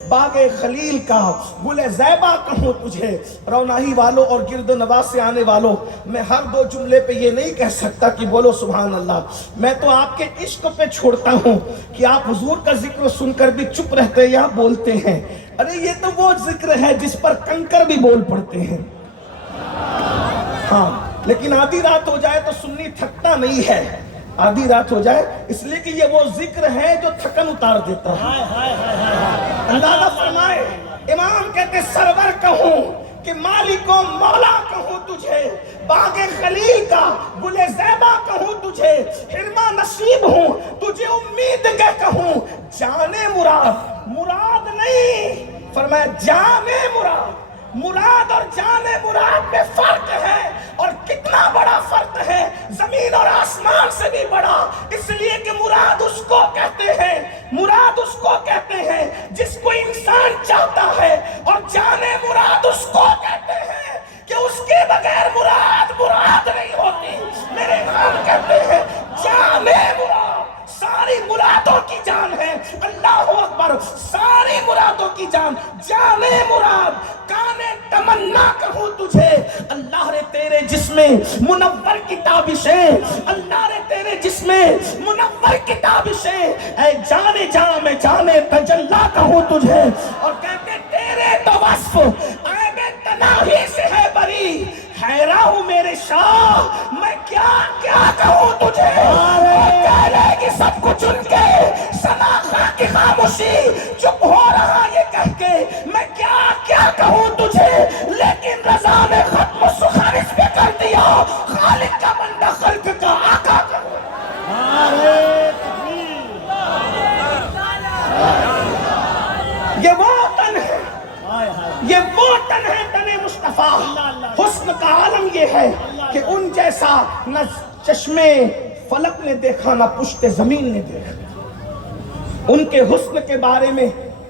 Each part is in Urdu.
باغ خلیل کا گل زیبا کہوں تجھے، روناہی والوں اور گرد و نواح سے آنے والوں، میں ہر دو جملے پہ یہ نہیں کہہ سکتا کہ بولو سبحان اللہ۔ میں تو آپ کے عشق پہ چھوڑتا ہوں کہ آپ حضور کا ذکر سن کر بھی چپ رہتے یا بولتے ہیں۔ ارے یہ تو وہ ذکر ہے جس پر کنکر بھی بول پڑتے ہیں۔ ہاں لیکن آدھی رات ہو جائے تو سنی تھکتا نہیں ہے، آدھی رات ہو جائے اس لیے کہ یہ وہ ذکر ہے جو تھکن اتار دیتا ہے۔ اندازہ فرمائے، امام کہتے سرور کہوں کہ مالک و مولا کہوں تجھے، باغ خلیل کا گل زیبا کہوں تجھے، حرمہ نصیب ہوں تجھے امید کے کہوں، جانے مراد مراد نہیں، فرمایا جانے مراد، مراد اور جانے مراد میں فرق ہے، اور کتنا بڑا فرق ہے، زمین اور آسمان سے بھی بڑا، اس لیے کہ مراد اس کو کہتے ہیں، مراد اس کو کہتے ہیں جس کو انسان چاہتا ہے، اور جانے مراد اس کو کہتے ہیں کہ اس کے بغیر مراد مراد نہیں ہوتی۔ میرے امام کہتے ہیں جانے مراد ساری مرادوں کی جان ہے، اللہ اکبر، ساری مرادوں کی جان، جانے مراد، کانے تمنا کہوں تجھے، اللہ نے تیرے جسم منور کی تابشیں، اللہ نے تیرے جسم منور کی تابشیں، اے جانے جاں میں جانے تجلا کہوں تجھے، اور کہتے تیرے تو وصف عیب تناہی سے ہے بری، حیران ہوں میرے شاہ میں کیا کیا کہوں تجھے، اور کہہ لے گی سب کچھ ان کے سنا خاں کی خاموشی، چپ ہو رہا یہ کہہ کے میں کیا کیا کہوں تجھے، لیکن رضا نے ختم سخارش پہ کر دیا، خالق کا بندہ خلق کا آقا کہوں۔ یہ وہ تن ہے، یہ وہ تن ہے تن مصطفیٰ۔ حسن کا عالم یہ ہے کہ ان جیسا نہ چشمے فلک نے دیکھا نہ پشت زمین نے دیکھا۔ ان کے حسن کے بارے میں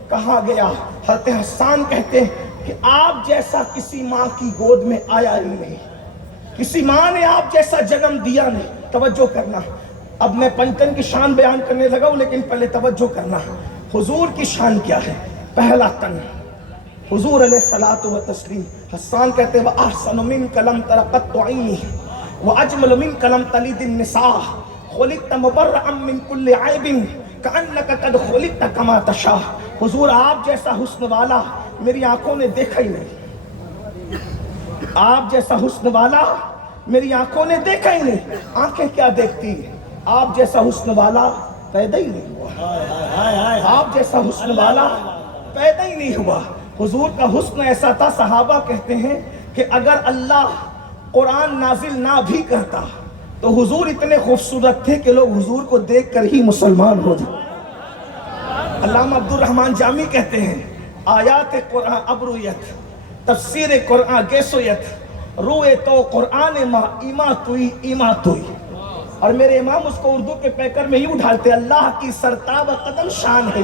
کہا گیا، حضرت حسان کہتے ہیں کہ آپ جیسا کسی ماں کی گود میں آیا ہی نہیں، کسی ماں نے آپ جیسا جنم دیا نہیں۔ توجہ کرنا، اب میں پنچن کی شان بیان کرنے لگا ہوں، لیکن پہلے توجہ کرنا، حضور کی شان کیا ہے۔ پہلا تن حضور علیہ الصلوۃ والتسلیم، حسان کہتے ہیں وَأَحْسَنُ مِنْكَ لَمْ تَرَ قَطُّ عَيْنِي وَأَجْمَلُ مِنْكَ لَمْ تَلِدِ النِّسَاءُ خُلِقْتَ مُبَرَّأً مِنْ كُلِّ عَيْبٍ كَأَنَّكَ قَدْ خُلِقْتَ كَمَا تَشَاءُ۔ حضور آپ جیسا حسن والا میری آنکھوں نے دیکھا ہی نہیں، آپ جیسا حسن والا میری آنکھوں نے دیکھا ہی نہیں۔ آنکھیں کیا دیکھتی ہیں، آپ جیسا حسن والا پیدا ہی نہیں ہوا، آپ جیسا حسن والا پیدا ہی نہیں ہوا۔ حضور کا حسن ایسا تھا، صحابہ کہتے ہیں کہ اگر اللہ قرآن نازل نہ بھی کرتا تو حضور اتنے خوبصورت تھے کہ لوگ حضور کو دیکھ کر ہی مسلمان ہو جائے۔ علامہ عبد الرحمن جامی کہتے ہیں آیات قرآن ابرویت، تفسیر قرآن گیسویت، روئے تو قرآن ما ایما توئی ایما توئی۔ اور میرے امام اس کو اردو کے پیکر میں یوں ڈھالتے اللہ کی سرتاب قدم شان ہے،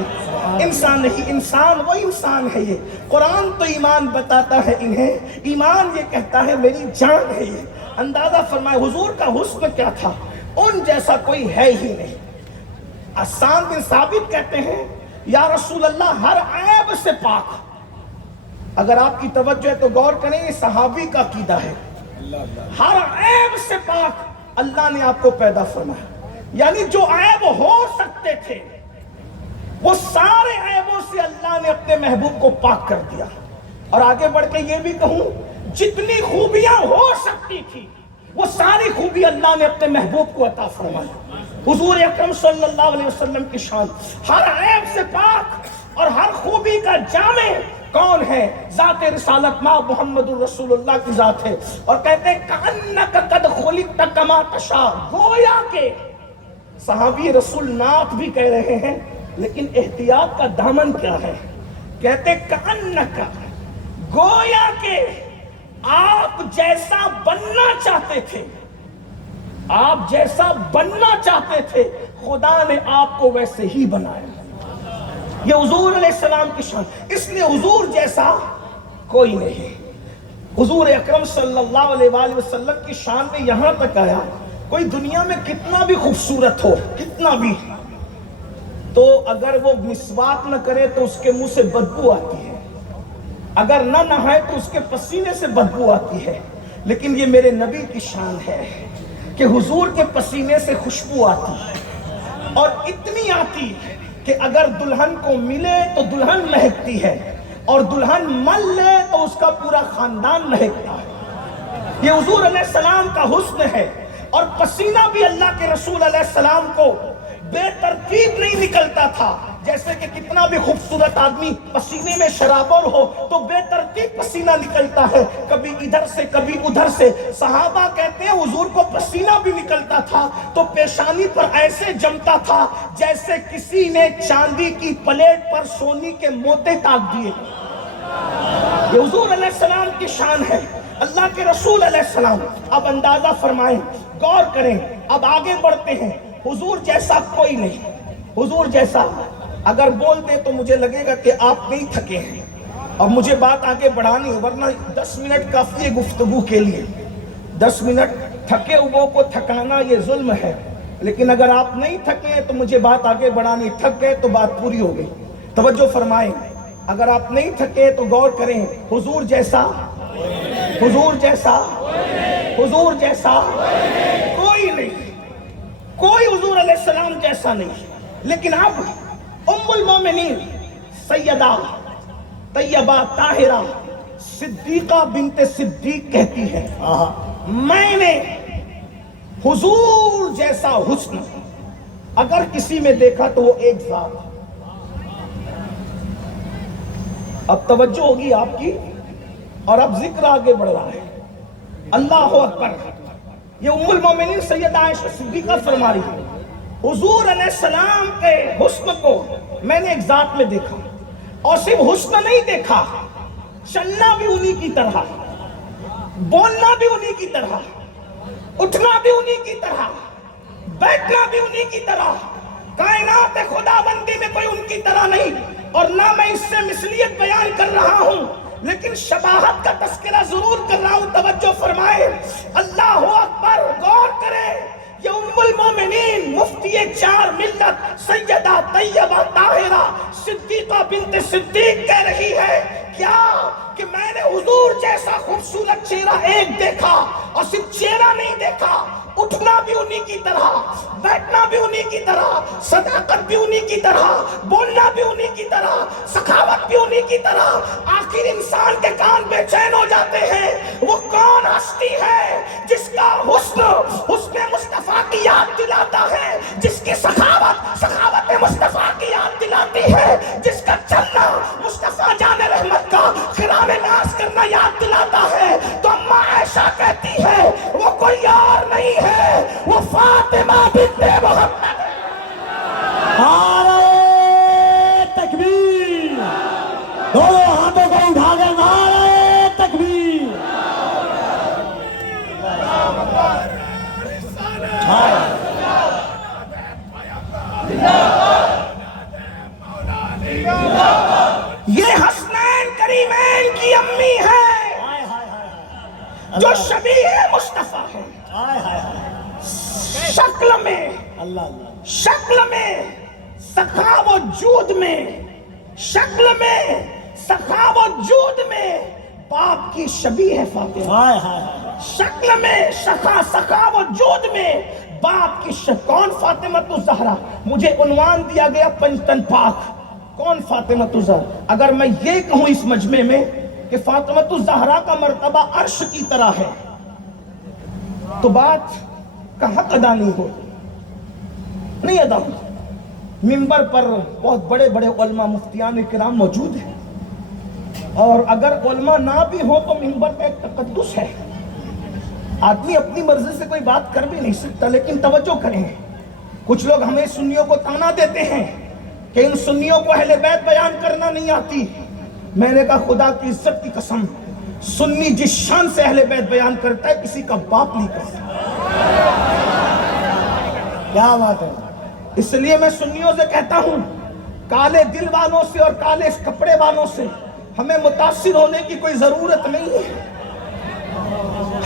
انسان نہیں انسان وہ انسان ہے۔ یہ قرآن تو ایمان بتاتا ہے انہیں، ایمان یہ کہتا ہے میری جان ہے یہ۔ اندازہ فرمائے حضور کا حسن کیا تھا، ان جیسا کوئی ہے ہی نہیں۔ حسان بن ثابت کہتے ہیں یا رسول اللہ ہر عیب سے پاک۔ اگر آپ کی توجہ ہے تو غور کریں، یہ صحابی کا عقیدہ ہے، ہر عیب سے پاک اللہ نے آپ کو پیدا فرمایا، یعنی جو عیب ہو سکتے تھے وہ سارے عیبوں سے اللہ نے اپنے محبوب کو پاک کر دیا۔ اور آگے بڑھ کے یہ بھی کہوں جتنی خوبیاں ہو سکتی تھی وہ ساری خوبی اللہ نے اپنے محبوب کو عطا فرمائی۔ حضور اکرم صلی اللہ علیہ وسلم کی شان ہر عیب سے پاک اور ہر خوبی کا جامع کون ہے؟ ذات رسالت ماں محمد الرسول اللہ کی ذات ہے۔ اور کہتے ہیں کأنک قد خلقت کما تشاء، گویا کہ صحابی رسول نعت بھی کہہ رہے ہیں لیکن احتیاط کا دامن کیا ہے، کہتے ہیں کأنک، گویا کہ آپ جیسا بننا چاہتے تھے، آپ جیسا بننا چاہتے تھے خدا نے آپ کو ویسے ہی بنایا۔ یہ حضور علیہ السلام کی شان، اس لیے حضور جیسا کوئی نہیں۔ حضور اکرم صلی اللہ علیہ وآلہ وسلم کی شان میں یہاں تک آیا، کوئی دنیا میں کتنا بھی خوبصورت ہو، کتنا بھی، تو اگر وہ مسواک نہ کرے تو اس کے منہ سے بدبو آتی ہے، اگر نہ نہائے تو اس کے پسینے سے بدبو آتی ہے، لیکن یہ میرے نبی کی شان ہے کہ حضور کے پسینے سے خوشبو آتی ہے، اور اتنی آتی کہ اگر دلہن کو ملے تو دلہن مہکتی ہے، اور دلہن مل لے تو اس کا پورا خاندان مہکتا ہے۔ یہ حضور علیہ السلام کا حسن ہے، اور پسینہ بھی اللہ کے رسول علیہ السلام کو بے ترتیب نہیں نکلتا تھا، جیسے کہ کتنا بھی خوبصورت آدمی پسینے میں شرابور ہو تو بے ترتیب پسینہ نکلتا ہے، کبھی ادھر سے کبھی ادھر سے۔ صحابہ کہتے ہیں حضور کو پسینہ بھی نکلتا تھا تو پیشانی پر ایسے جمتا تھا جیسے کسی نے چاندی کی پلیٹ پر سونی کے موتے ٹاک دیے۔ یہ حضور علیہ السلام کی شان ہے، اللہ کے رسول علیہ السلام۔ اب اندازہ فرمائیں، غور کریں، اب آگے بڑھتے ہیں۔ حضور جیسا کوئی نہیں، حضور جیسا اگر بول دے تو مجھے لگے گا کہ آپ نہیں تھکے ہیں، اب مجھے بات آگے بڑھانی ہے، ورنہ 10 منٹ کافی ہے گفتگو کے لیے۔ 10 منٹ تھکے ہوئے کو تھکانا یہ ظلم ہے، لیکن اگر آپ نہیں تھکے ہیں تو مجھے بات آگے بڑھانی، تھک گئے تو بات پوری ہو گئی۔ توجہ فرمائیں، اگر آپ نہیں تھکے تو غور کریں، حضور جیسا، حضور جیسا، حضور جیسا کوئی نہیں، کوئی حضور علیہ السلام جیسا نہیں۔ لیکن اب ام المومنین سیدہ طیبہ طاہرہ صدیقہ بنت صدیق کہتی ہے، میں نے حضور جیسا حسن اگر کسی میں دیکھا تو وہ ایک ذات۔ اب توجہ ہوگی آپ کی، اور اب ذکر آگے بڑھ رہا ہے۔ اللہ اکبر، یہ ام المومنین سیدہ عائشہ صدیقہ فرما رہی ہے، حضور علیہ السلام کے حسن کو میں نے ایک ذات میں دیکھا، اور صرف حسن نہیں دیکھا، چلنا بھی انہی کی طرح، بولنا بھی انہی کی طرح، اٹھنا بھی انہی کی طرح، بیٹھنا بھی انہی کی طرح۔ کائنات خدا بندی میں کوئی ان کی طرح نہیں، اور نہ میں اس سے مثلیت بیان کر رہا ہوں، لیکن شباہت کا تذکرہ ضرور کر رہا ہوں۔ توجہ فرمائے، اللہ اکبر، غور کرے، یہ ام المومنین مفتی 4 ملت سیدہ طیبہ طاہرہ صدیقہ بنت صدیق کہہ رہی ہے کیا کہ میں نے حضور جیسا خوبصورت چہرہ ایک دیکھا، اور صرف چہرہ نہیں دیکھا، اٹھنا بھی انہی کی طرح، بیٹھنا بھی انہی کی طرح، صداقت بھی انہی کی طرح، بولنا بھی انہی کی طرح، سخاوت بھی انہی کی طرح۔ آخر انسان کے کان بے چین ہو جاتے ہیں، وہ کون ہستی ہے جس کا حسن مصطفیٰ کی یاد دلاتا ہے، جس کی سخاوت مصطفیٰ کی یاد دلاتی ہے، جس کا چلنا مصطفیٰ جان رحمت کا خرام ناز کرنا یاد دلاتا ہے۔ تو اماں عائشہ کہتی ہے وہ کوئی اور نہیں ہے، وہ فاطمہ بنت محمد۔ نعرہ تکبیر، دونوں ہاتھوں کو اٹھا کے نعرہ تکبیر۔ یہ حسنین کریمین کی امی ہے جو شبیہ مصطفیٰ ہے، شکل میں، شکل میں، سخا و جود میں، شکل میں، سخا و جود میں باپ کی شبیہ ہے فاطمہ۔ شکل میں، سخا و جود میں باپ کی کون فاطمہ الزہرا؟ مجھے عنوان دیا گیا پنجتن پاک، کون فاطمہ الزہرا؟ اگر میں یہ کہوں اس مجمع میں کہ فاطمہ الزہرا کا مرتبہ عرش کی طرح ہے تو بات کا حق ادا نہیں ہو، نہیں ادا ہو۔ منبر پر بہت بڑے بڑے علماء مفتیان کرام موجود ہیں، اور اگر علماء نہ بھی ہو تو منبر پہ ایک تقدس ہے، آدمی اپنی مرضی سے کوئی بات کر بھی نہیں سکتا۔ لیکن توجہ کریں، کچھ لوگ ہمیں سنیوں کو تانا دیتے ہیں کہ ان سنیوں کو اہل بیت بیان کرنا نہیں آتی۔ میں نے کہا خدا کی عزت کی قسم، سنی جس شان سے اہل بیت بیان کرتا ہے کسی کا باپ نہیں کرتا۔ کیا بات ہے؟ اس لیے میں سنیوں سے کہتا ہوں، کالے دل والوں سے اور کالے کپڑے والوں سے ہمیں متاثر ہونے کی کوئی ضرورت نہیں ہے۔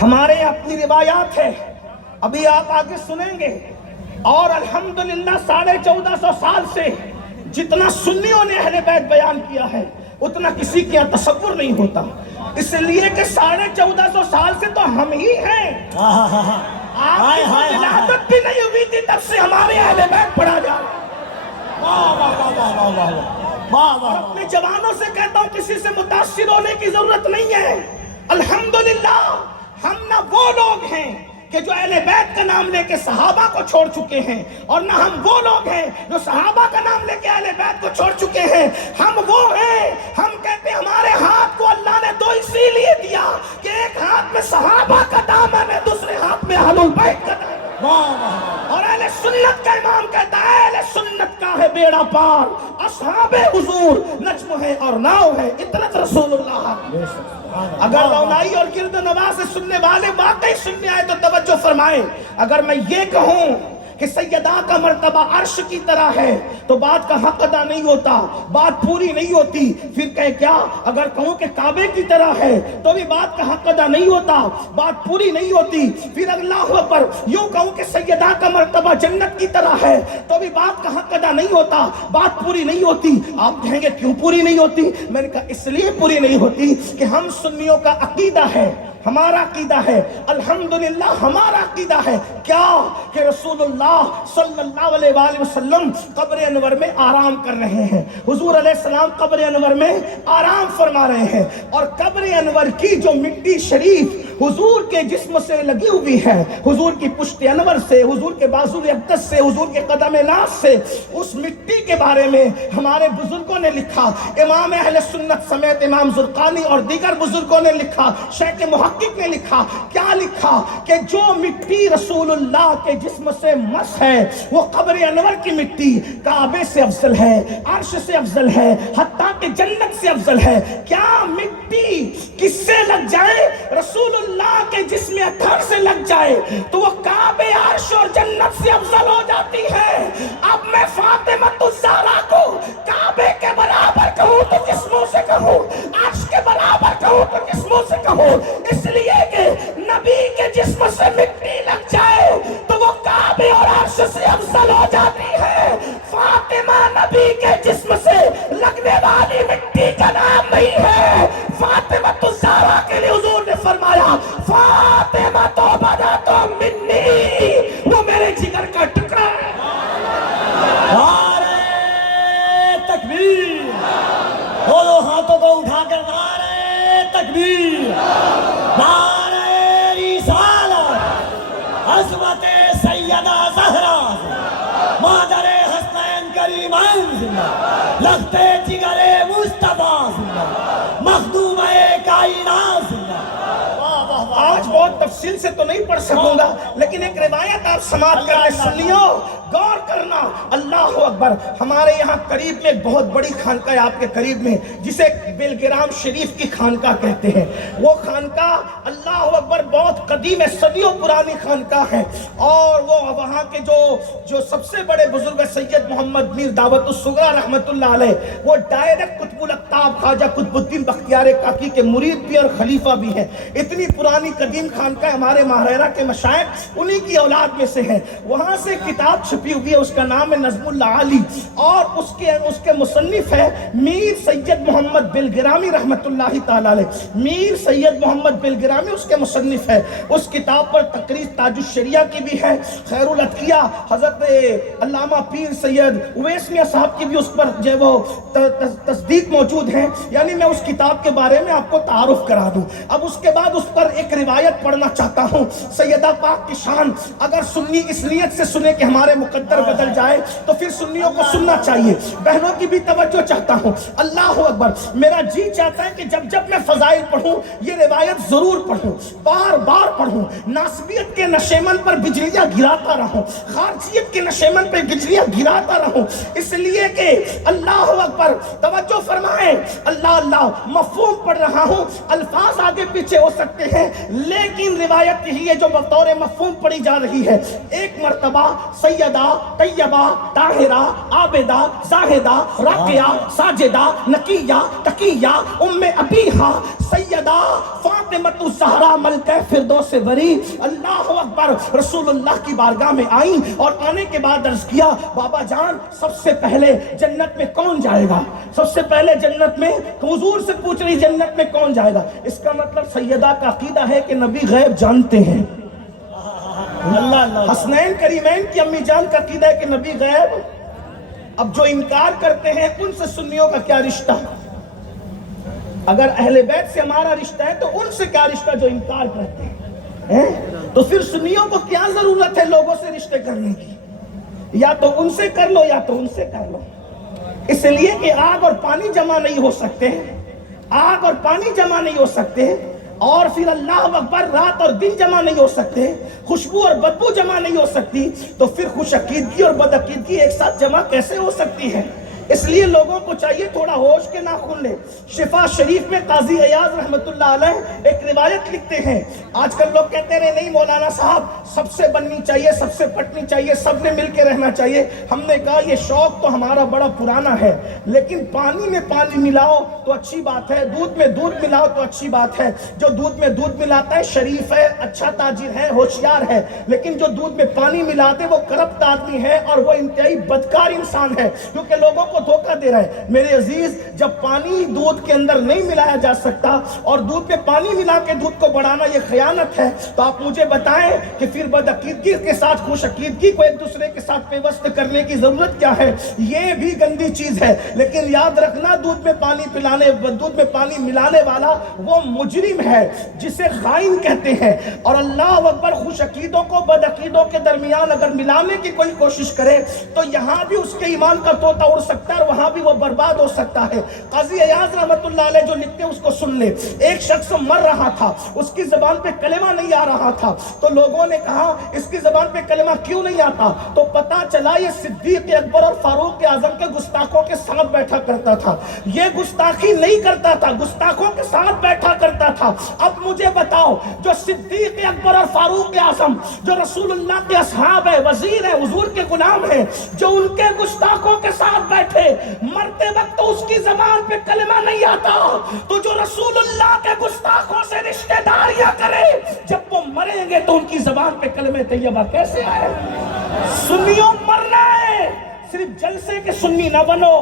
ہمارے اپنی روایات ہے، ابھی آپ آگے سنیں گے، اور الحمدللہ 1450 سال سے جتنا سنیوں نے اہل بیت بیان کیا ہے اتنا کسی کے یہاں تصور نہیں ہوتا، اس لیے کہ 1450 سال سے تو ہم ہی ہیں۔ آپ کی ولادت بھی نہیں ہوئی تھی تب سے ہمارے اہل بیت پڑھا جا رہا ہے۔ اپنے جوانوں سے کہتا ہوں کسی سے متاثر ہونے کی ضرورت نہیں ہے۔ الحمدللہ ہم نہ وہ لوگ ہیں کہ جو اہل بیت کا نام لے کے صحابہ کو چھوڑ چکے ہیں، اور نہ ہم وہ لوگ ہیں جو صحابہ کا نام لے کے اہل بیت کو چھوڑ چکے ہیں۔ ہم وہ ہیں، ہم کہتے ہیں ہمارے ہاتھ کو اللہ نے دو اسی لیے دیا کہ ایک ہاتھ میں صحابہ کا دامن ہے، دوسرے ہاتھ میں اہل بیت کا دامن ہے۔ اور اہل سنت کا امام کہتا ہے اہل سنت کا ہے بیڑا پار، اصحاب حضور نجم ہے اور ناؤ ہے، اطلت رسول اللہ۔ اگر رونائی اور گرد و نواز سے سننے والے واقعی سننے آئے تو توجہ فرمائیں۔ اگر میں یہ کہوں کہ سیدہ کا مرتبہ عرش کی طرح ہے تو بات کا حق ادا نہیں ہوتا، بات پوری نہیں ہوتی۔ پھر کہے کیا اگر کہوں کہ کعبے کی طرح ہے تو بھی بات کا حق ادا نہیں ہوتا، بات پوری نہیں ہوتی۔ پھر اللہ اکبر یوں کہوں کہ سیدہ کا مرتبہ جنت کی طرح ہے تو بھی بات کا حق ادا نہیں ہوتا، بات پوری نہیں ہوتی۔ آپ کہیں گے کیوں پوری نہیں ہوتی؟ میں نے کہا اس لیے پوری نہیں ہوتی کہ ہم سنیوں کا عقیدہ ہے، ہمارا عقیدہ ہے، الحمدللہ ہمارا عقیدہ ہے کیا کہ رسول اللہ صلی اللہ علیہ وآلہ وسلم قبر انور میں آرام کر رہے ہیں، حضور علیہ السلام قبر انور میں آرام فرما رہے ہیں، اور قبر انور کی جو مٹی شریف حضور کے جسم سے لگی ہوئی ہے، حضور کی پشت انور سے، حضور کے بازو اقدس سے، حضور کے قدم ناز سے، اس مٹی کے بارے میں ہمارے بزرگوں نے لکھا، امام اہل سنت سمیت امام زرقانی اور دیگر بزرگوں نے لکھا، شیخ محقق نے لکھا، کیا لکھا کہ جو مٹی رسول اللہ کے جسم سے مس ہے وہ قبر انور کی مٹی کعبے سے افضل ہے، عرش سے افضل ہے، حتیٰ کہ جنت سے افضل ہے۔ کیا مٹی کس سے لگ جائے؟ رسول اللہ کے جسم اطہر سے لگ جائے تو وہ کعبے، عرش اور جنت سے افضل ہو جاتی ہے۔ اب میں فاطمہ الزہرا کو کعبے کے برابر کہوں تو کس منہ سے کہوں، عرش کے برابر کہوں تو کس منہ سے کہوں؟ اس لیے کہ نبی کے جسم سے مٹی لگ جائے تو وہ کعبے اور عرش سے افضل ہو جاتی ہے۔ فاطمہ نبی کے جسم سے لگنے والی مٹی کا نام نہیں ہے۔ فاطمہ الزہرا کے لیے حضور نے فرمایا فاطمہ تو بنا تو منی، وہ میرے جگر کا ٹکڑا ہے۔ نعرہ تکبیر، دونوں ہاتھوں کو اٹھا کر نعرہ تکبیر، نعرہ رسالت، عظمت سیدہ زہرا، مادر حسنین کریمین زندہ، لخت جگر مصطفیٰ زندہ، مخدومہ کائنات زندہ۔ آج بہت تفصیل سے تو نہیں پڑھ سکوں گا لیکن ایک روایت آپ سماعت کرنے سنیو، غور کرنا۔ اللہ اکبر، ہمارے یہاں قریب میں ایک بہت بڑی خانقاہ ہے، آپ کے قریب میں، جسے بیلگرام شریف کی خانقاہ کہتے ہیں۔ وہ خانقاہ اللہ اکبر بہت قدیم ہے، صدیوں پرانی خانقاہ ہے، اور وہ وہاں کے جو سب سے بڑے بزرگ سید محمد میر دعوت الصغریٰ رحمت اللہ علیہ، وہ ڈائریکٹ قطب الاقطاب خواجہ قطب الدین بختیار کاکی کے مرید بھی اور خلیفہ بھی ہیں۔ اتنی پرانی قدیم خانقاہ ہمارے ماہرہ کے مشائخ انہی کی اولاد میں سے ہیں۔ وہاں سے کتاب چھپی ہوئی ہے، اس کا نام ہے نظم العالی، اور اس کے مصنف ہے میر سید محمد بیلگرامی رحمت اللہ تعالیٰ علیہ۔ میر سید محمد بیلگرامی اس کے مصنف ہے۔ اس کتاب پر تقریر تاج الشریعہ کی بھی ہے، خیر الاتقیاء حضرت علامہ پیر سید اویس میاں صاحب کی بھی اس پر جو وہ تصدیق موجود ہیں۔ یعنی میں اس کتاب کے بارے میں آپ کو تعارف کرا دوں۔ اب اس کے بعد اس پر ایک روایت پڑھنا چاہتا ہوں، سیدہ پاک کی شان۔ اگر سنی اس نیت سے سنے کہ ہمارے مقدر بدل جائے تو پھر سنیوں کو سننا چاہیے، بہنوں کی بھی توجہ چاہتا ہوں۔ اللہ اکبر، میرا جی چاہتا ہے کہ جب میں فضائل پڑھوں یہ روایت ضرور پڑھوں، بار بار پڑھوں، ناسبیت کے نشیمن پر بجلیاں گراتا رہوں، خارجیت کے نشیمن پر بجلیاں گراتا رہوں، اس لیے کہ اللہ اکبر توجہ فرمائیں، اللہ اللہ مفہوم پڑھ رہا ہوں، الفاظ آگے پیچھے ہو سکتے ہیں لیکن روایت ہی ہے جو بطور مفہوم پڑھی جا رہی ہے۔ ایک مرتبہ سیدہ سیدہ طیبہ طاہرہ عابدہ زاہدہ راقیہ ساجدہ نقیہ تقیہ ام ابیہا سیدہ فاطمۃ الزہرا ملکہ فردوس بری، اللہ اکبر، رسول اللہ کی بارگاہ میں آئیں اور آنے کے بعد عرض کیا بابا جان سب سے پہلے جنت میں کون جائے گا؟ سب سے پہلے جنت میں، حضور سے پوچھ رہی جنت میں کون جائے گا؟ اس کا مطلب سیدہ کا عقیدہ ہے کہ نبی غیب جانتے ہیں۔ حسنین کریمین کی امی جان کا عقیدہ ہے کہ نبی غیب۔ اب جو انکار کرتے ہیں ان سے سنیوں کا کیا رشتہ؟ اگر اہل بیت سے ہمارا رشتہ ہے تو ان سے کیا رشتہ جو انکار کرتے ہیں؟ تو پھر سنیوں کو کیا ضرورت ہے لوگوں سے رشتے کرنے کی؟ یا تو ان سے کر لو یا تو ان سے کر لو، اس لیے کہ آگ اور پانی جمع نہیں ہو سکتے، آگ اور پانی جمع نہیں ہو سکتے، اور پھر اللہ اکبر رات اور دن جمع نہیں ہو سکتے، خوشبو اور بدبو جمع نہیں ہو سکتی، تو پھر خوش عقیدگی اور بد عقیدگی ایک ساتھ جمع کیسے ہو سکتی ہے؟ اس لیے لوگوں کو چاہیے تھوڑا ہوش کے ناخن لیں۔ شفا شریف میں قاضی ایاز رحمت اللہ علیہ ایک روایت لکھتے ہیں، آج کل لوگ کہتے ہیں نہیں مولانا صاحب سب سے بننی چاہیے، سب سے پٹنی چاہیے، سب نے مل کے رہنا چاہیے۔ ہم نے کہا یہ شوق تو ہمارا بڑا پرانا ہے، لیکن پانی میں پانی ملاؤ تو اچھی بات ہے، دودھ میں دودھ ملاؤ تو اچھی بات ہے۔ جو دودھ میں دودھ ملاتا ہے شریف ہے، اچھا تاجر ہے، ہوشیار ہے، لیکن جو دودھ میں پانی ملاتے وہ کرپٹ آدمی ہے اور وہ انتہائی بدکار انسان ہے، کیونکہ لوگوں کو دھوکہ دے رہا ہے۔ میرے عزیز جب پانی دودھ کے اندر نہیں ملایا جا سکتا اور دودھ میں پانی ملا کے دودھ کو بڑھانا یہ خیانت ہے، تو آپ مجھے بتائیں کہ پھر بد عقیدگی کے ساتھ خوش عقیدگی کو ایک دوسرے کے ساتھ پیوست کرنے کی ضرورت کیا ہے؟ یہ بھی گندی چیز ہے۔ لیکن یاد رکھنا دودھ میں پانی ملانے والا وہ مجرم ہے جسے خائن کہتے ہیں، اور اللہ اکبر خوش عقیدوں کو بد عقیدوں کے درمیان اگر ملانے کی کوئی کوشش کرے تو یہاں بھی اس کے ایمان کا طوطا اڑ سکتا ہے اور وہاں بھی وہ برباد ہو سکتا ہے۔ قاضی ایاز رحمت اللہ علیہ جو لکھتے ہیں اس کو سن لے۔ ایک شخص مر رہا تھا، اس کی زبان پہ کلمہ نہیں آ رہا تھا، تو لوگوں نے کہا اس کی زبان پہ کلمہ کیوں نہیں آتا؟ تو پتا چلا یہ صدیق اکبر اور فاروق اعظم کے گستاخوں کے ساتھ بیٹھا کرتا تھا، یہ گستاخی نہیں کرتا تھا، گستاخوں کے ساتھ بیٹھا کرتا تھا۔ اب مجھے بتاؤ جو صدیق اکبر اور فاروق اعظم جو رسول اللہ کے اصحاب ہیں، وزیر ہیں، حضور کے غلام ہیں، جو ان کے گستاخوں کے ساتھ بیٹھے، مرتے وقت تو اس کی زبان پہ کلمہ نہیں آتا، تو جو رسول اللہ کے گستاخوں سے رشتہ داریاں کرے جب وہ مریں گے تو ان کی زبان پہ کلمہ طیبہ کیسے آئے؟ سنیوں مرنا ہے، صرف جلسے کے سنی نہ بنو،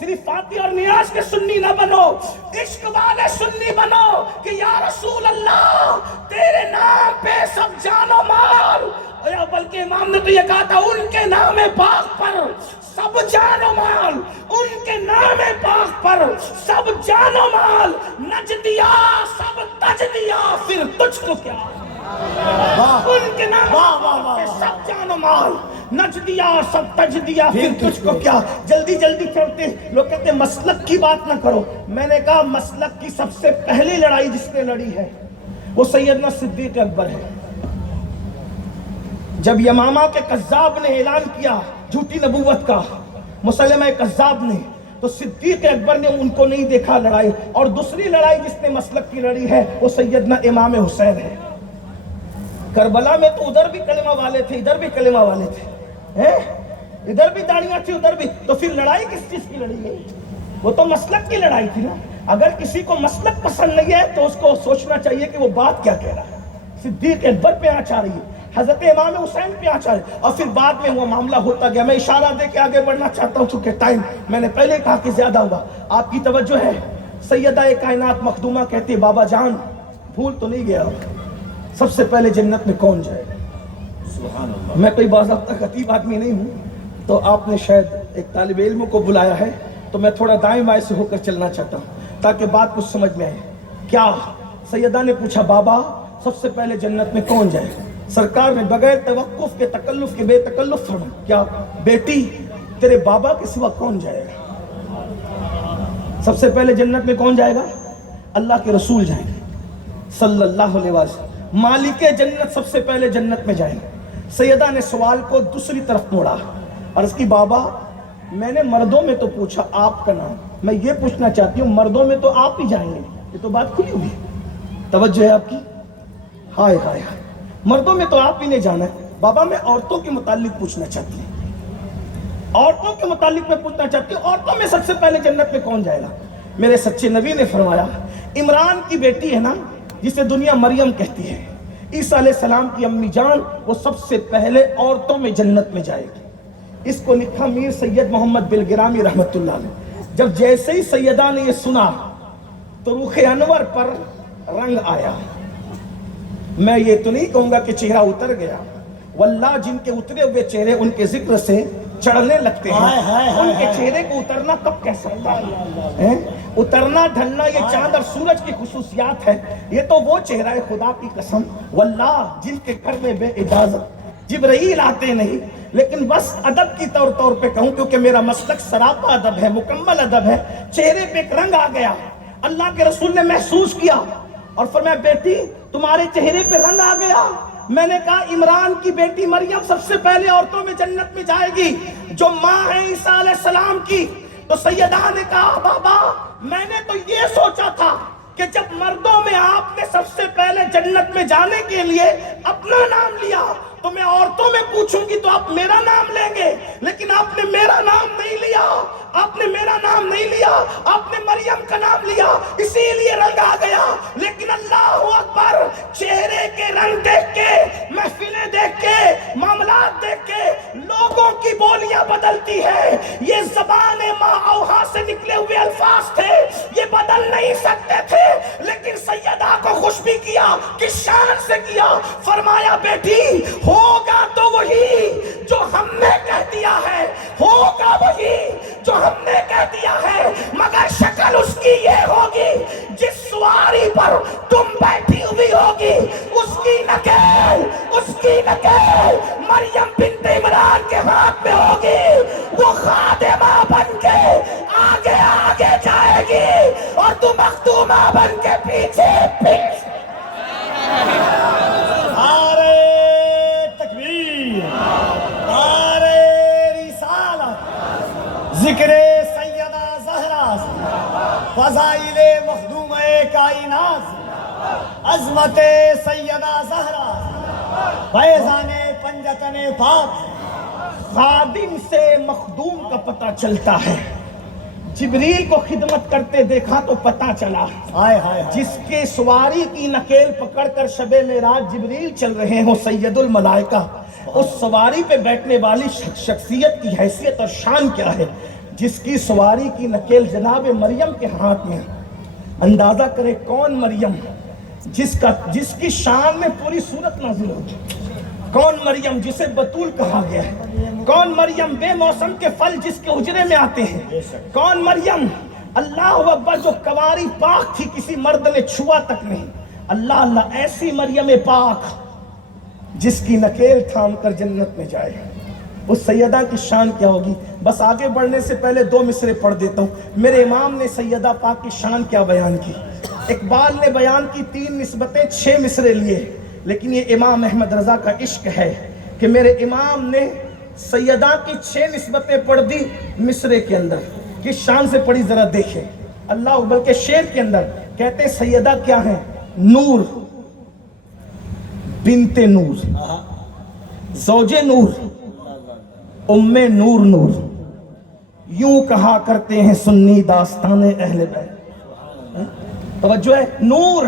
صرف فاتح اور نیاز کے سنی نہ بنو، عشق والے سنی بنو کہ یا رسول اللہ تیرے نام پہ سب جان و مال، بلکہ امام نے تو یہ کہا تھا ان کے نام پاک پر سب جان و مال، ان کے نام پاک پر سب جان و مال، نج دیا سب تج دیا پھر تجھ کو کیا؟ ان کے نام پہ سب جان و مال، نج دیا سب تج دیا پھر تجھ کو کیا؟ جلدی جلدی چلتے لوگ کہتے ہیں مسلک کی بات نہ کرو، میں نے کہا مسلک کی سب سے پہلی لڑائی جس نے لڑی ہے وہ سیدنا صدیق اکبر ہے۔ جب یمامہ کے کذاب نے اعلان کیا جھوٹی نبوت کا، مسلمہ کذاب نے، تو صدیق اکبر نے ان کو نہیں دیکھا لڑائی، اور دوسری لڑائی جس نے مسلک کی لڑی ہے وہ سیدنا امام حسین ہے۔ کربلا میں تو ادھر بھی کلمہ والے تھے ادھر بھی کلمہ والے تھے، ادھر بھی داڑیاں تھی ادھر بھی، تو پھر لڑائی کس چیز کی لڑی گئی؟ وہ تو مسلک کی لڑائی تھی نا۔ اگر کسی کو مسلک پسند نہیں ہے تو اس کو سوچنا چاہیے کہ وہ بات کیا کہہ رہا ہے۔ صدیق اکبر پہ آنچ آ رہی ہے، حضرت امام حسین پہ آنچ آ رہی ہے، اور پھر بعد میں وہ معاملہ ہوتا گیا۔ میں اشارہ دے کے آگے بڑھنا چاہتا ہوں چونکہ ٹائم میں نے پہلے کہا کہ زیادہ ہوا، آپ کی توجہ ہے۔ سیدہ کائنات مخدومہ کہتی ہے بابا جان بھول تو نہیں گیا سب سے پہلے جنت میں کون جائے؟ سبحان اللہ۔ میں کوئی باضابطہ خطیب آدمی نہیں ہوں، تو آپ نے شاید ایک طالب علم کو بلایا ہے تو میں تھوڑا دائیں بائیں سے ہو کر چلنا چاہتا ہوں تاکہ بات کچھ سمجھ میں آئے۔ کیا سیدہ نے پوچھا بابا سب سے پہلے جنت میں کون جائے؟ سرکار نے بغیر توقف کے تکلف کے بے تکلف فرمایا، کیا بیٹی تیرے بابا کے سوا کون جائے گا؟ سب سے پہلے جنت میں کون جائے گا؟ اللہ کے رسول جائیں گے صلی اللہ علیہ وسلم۔ مالک جنت سب سے پہلے جنت میں جائیں گے۔ سیدہ نے سوال کو دوسری طرف موڑا، عرض کی بابا میں نے مردوں میں تو پوچھا آپ کا نام، میں یہ پوچھنا چاہتی ہوں مردوں میں تو آپ ہی جائیں گے، یہ تو بات کھلی ہوئی، توجہ ہے آپ کی؟ ہائے ہائے ہائے، مردوں میں تو آپ ہی نے جانا ہے۔ بابا میں عورتوں کے متعلق پوچھنا چاہتی ہوں، عورتوں کے متعلق میں پوچھنا چاہتی ہوں، عورتوں میں سب سے پہلے جنت میں کون جائے گا؟ میرے سچے نبی نے فرمایا عمران کی بیٹی ہے نا جسے دنیا مریم کہتی ہے، عیسیٰ علیہ السلام کی امی جان، وہ سب سے پہلے عورتوں میں جنت میں جائے گی۔ اس کو لکھا میر سید محمد بلگرامی رحمت اللہ علیہ۔ جب جیسے ہی سیدہ نے یہ سنا تو رخ انور پر رنگ آیا۔ میں یہ تو نہیں کہوں گا کہ چہرہ اتر گیا، واللہ جن کے اترے ہوئے چہرے ان کے ذکر سے چڑھنے لگتے ہیں، ان کے چہرے کو اترنا کب کہہ سکتا ہے؟ اترنا ڈھلنا یہ چاند اور سورج کی خصوصیات ہے، یہ تو وہ چہرہ ہے خدا کی قسم واللہ جن کے گھر میں بے اجازت جبرائیل آتے نہیں، لیکن بس ادب کی طور پہ کہوں کیونکہ میرا مسلک سراپا ادب ہے، مکمل ادب ہے، چہرے پہ ایک رنگ آ گیا، اللہ کے رسول نے محسوس کیا اور فرمایا بیٹی تمہارے چہرے پہ رنگ آ گیا۔ میں نے کہا عمران کی بیٹی مریم سب سے پہلے عورتوں میں جنت میں جائے گی جو ماں ہے عیسیٰ علیہ السلام کی۔ تو سیدہ نے کہا بابا میں نے تو یہ سوچا تھا کہ جب مردوں میں آپ نے سب سے پہلے جنت میں جانے کے لیے اپنا نام لیا تو میں عورتوں میں پوچھوں گی تو آپ میرا نام لیں گے، لیکن آپ نے میرا نام نہیں لیا، آپ نے میرا نام نہیں لیا، آپ نے مریم کا نام لیا، اسی لیے رنگ آ گیا۔ لیکن اللہ اکبر، چہرے کے رنگ دیکھ کے، محفلیں دیکھ کے، معاملات دیکھ کے لوگوں کی بولیاں بدلتی ہے۔ یہ زبان ما اوہا سے نکلے ہوئے الفاظ تھے، یہ بدل نہیں سکتے تھے، لیکن سیدہ کو خوش بھی کیا، کس شان سے کیا؟ فرمایا بیٹی ہوگا تو وہی جو ہم نے کہہ دیا ہے، ہوگا وہی جو ہم نے کہہ دیا ہے، مگر شکل اس کی یہ ہوگی جس سواری پر تم بیٹھی ہوئی ہوگی، اس کی نکیل مریم بنت عمران کے ہاتھ میں ہوگی، وہ خادمہ بن کے آگے آگے جائے گی اور تم مخدومہ بن کے پیچھے پیچھے۔ نعرہ تکبیر، نعرہ رسالت، ذکر سیدہ زہرا، فضائل مخدومہ کائنات، عظمت سیدہ زہرا، فیضان پنجتن پاک۔ خادم سے مخدوم کا پتہ چلتا ہے، جبریل کو خدمت کرتے دیکھا تو پتہ چلا، جس کے سواری کی نکیل پکڑ کر شب معراج جبریل چل رہے ہوں سید الملائکہ، اس سواری پہ بیٹھنے والی شخصیت کی حیثیت اور شان کیا ہے، جس کی سواری کی نکیل جناب مریم کے ہاتھ میں۔ اندازہ کرے کون مریم جس کی شان میں پوری صورت نازل ہوتی، کون مریم جسے بطول کہا گیا ہے، کون مریم بے موسم کے پھل جس کے حجرے میں آتے ہیں، کون مریم اللہ اکبر جو کواری پاک تھی کسی مرد نے چھوا تک نہیں، اللہ اللہ ایسی مریم پاک جس کی نکیل تھام کر جنت میں جائے، اس سیدہ کی شان کیا ہوگی۔ بس آگے بڑھنے سے پہلے دو مصرے پڑھ دیتا ہوں۔ میرے امام نے سیدہ پاک کی شان کیا بیان کی، اقبال نے بیان کی 3 نسبتیں 6 مصرے لیے، لیکن یہ امام احمد رضا کا عشق ہے کہ میرے امام نے سیدہ کی 6 نسبتیں پڑھ دی مصرے کے اندر، کس شان سے پڑھی ذرا دیکھیں۔ اللہ بلکہ شعر کے اندر کہتے ہیں سیدہ کیا ہیں، نور بنت نور، زوج نور، ام نور نور، یوں کہا کرتے ہیں سنی داستان اہل بیت۔ توجہ ہے، نور۔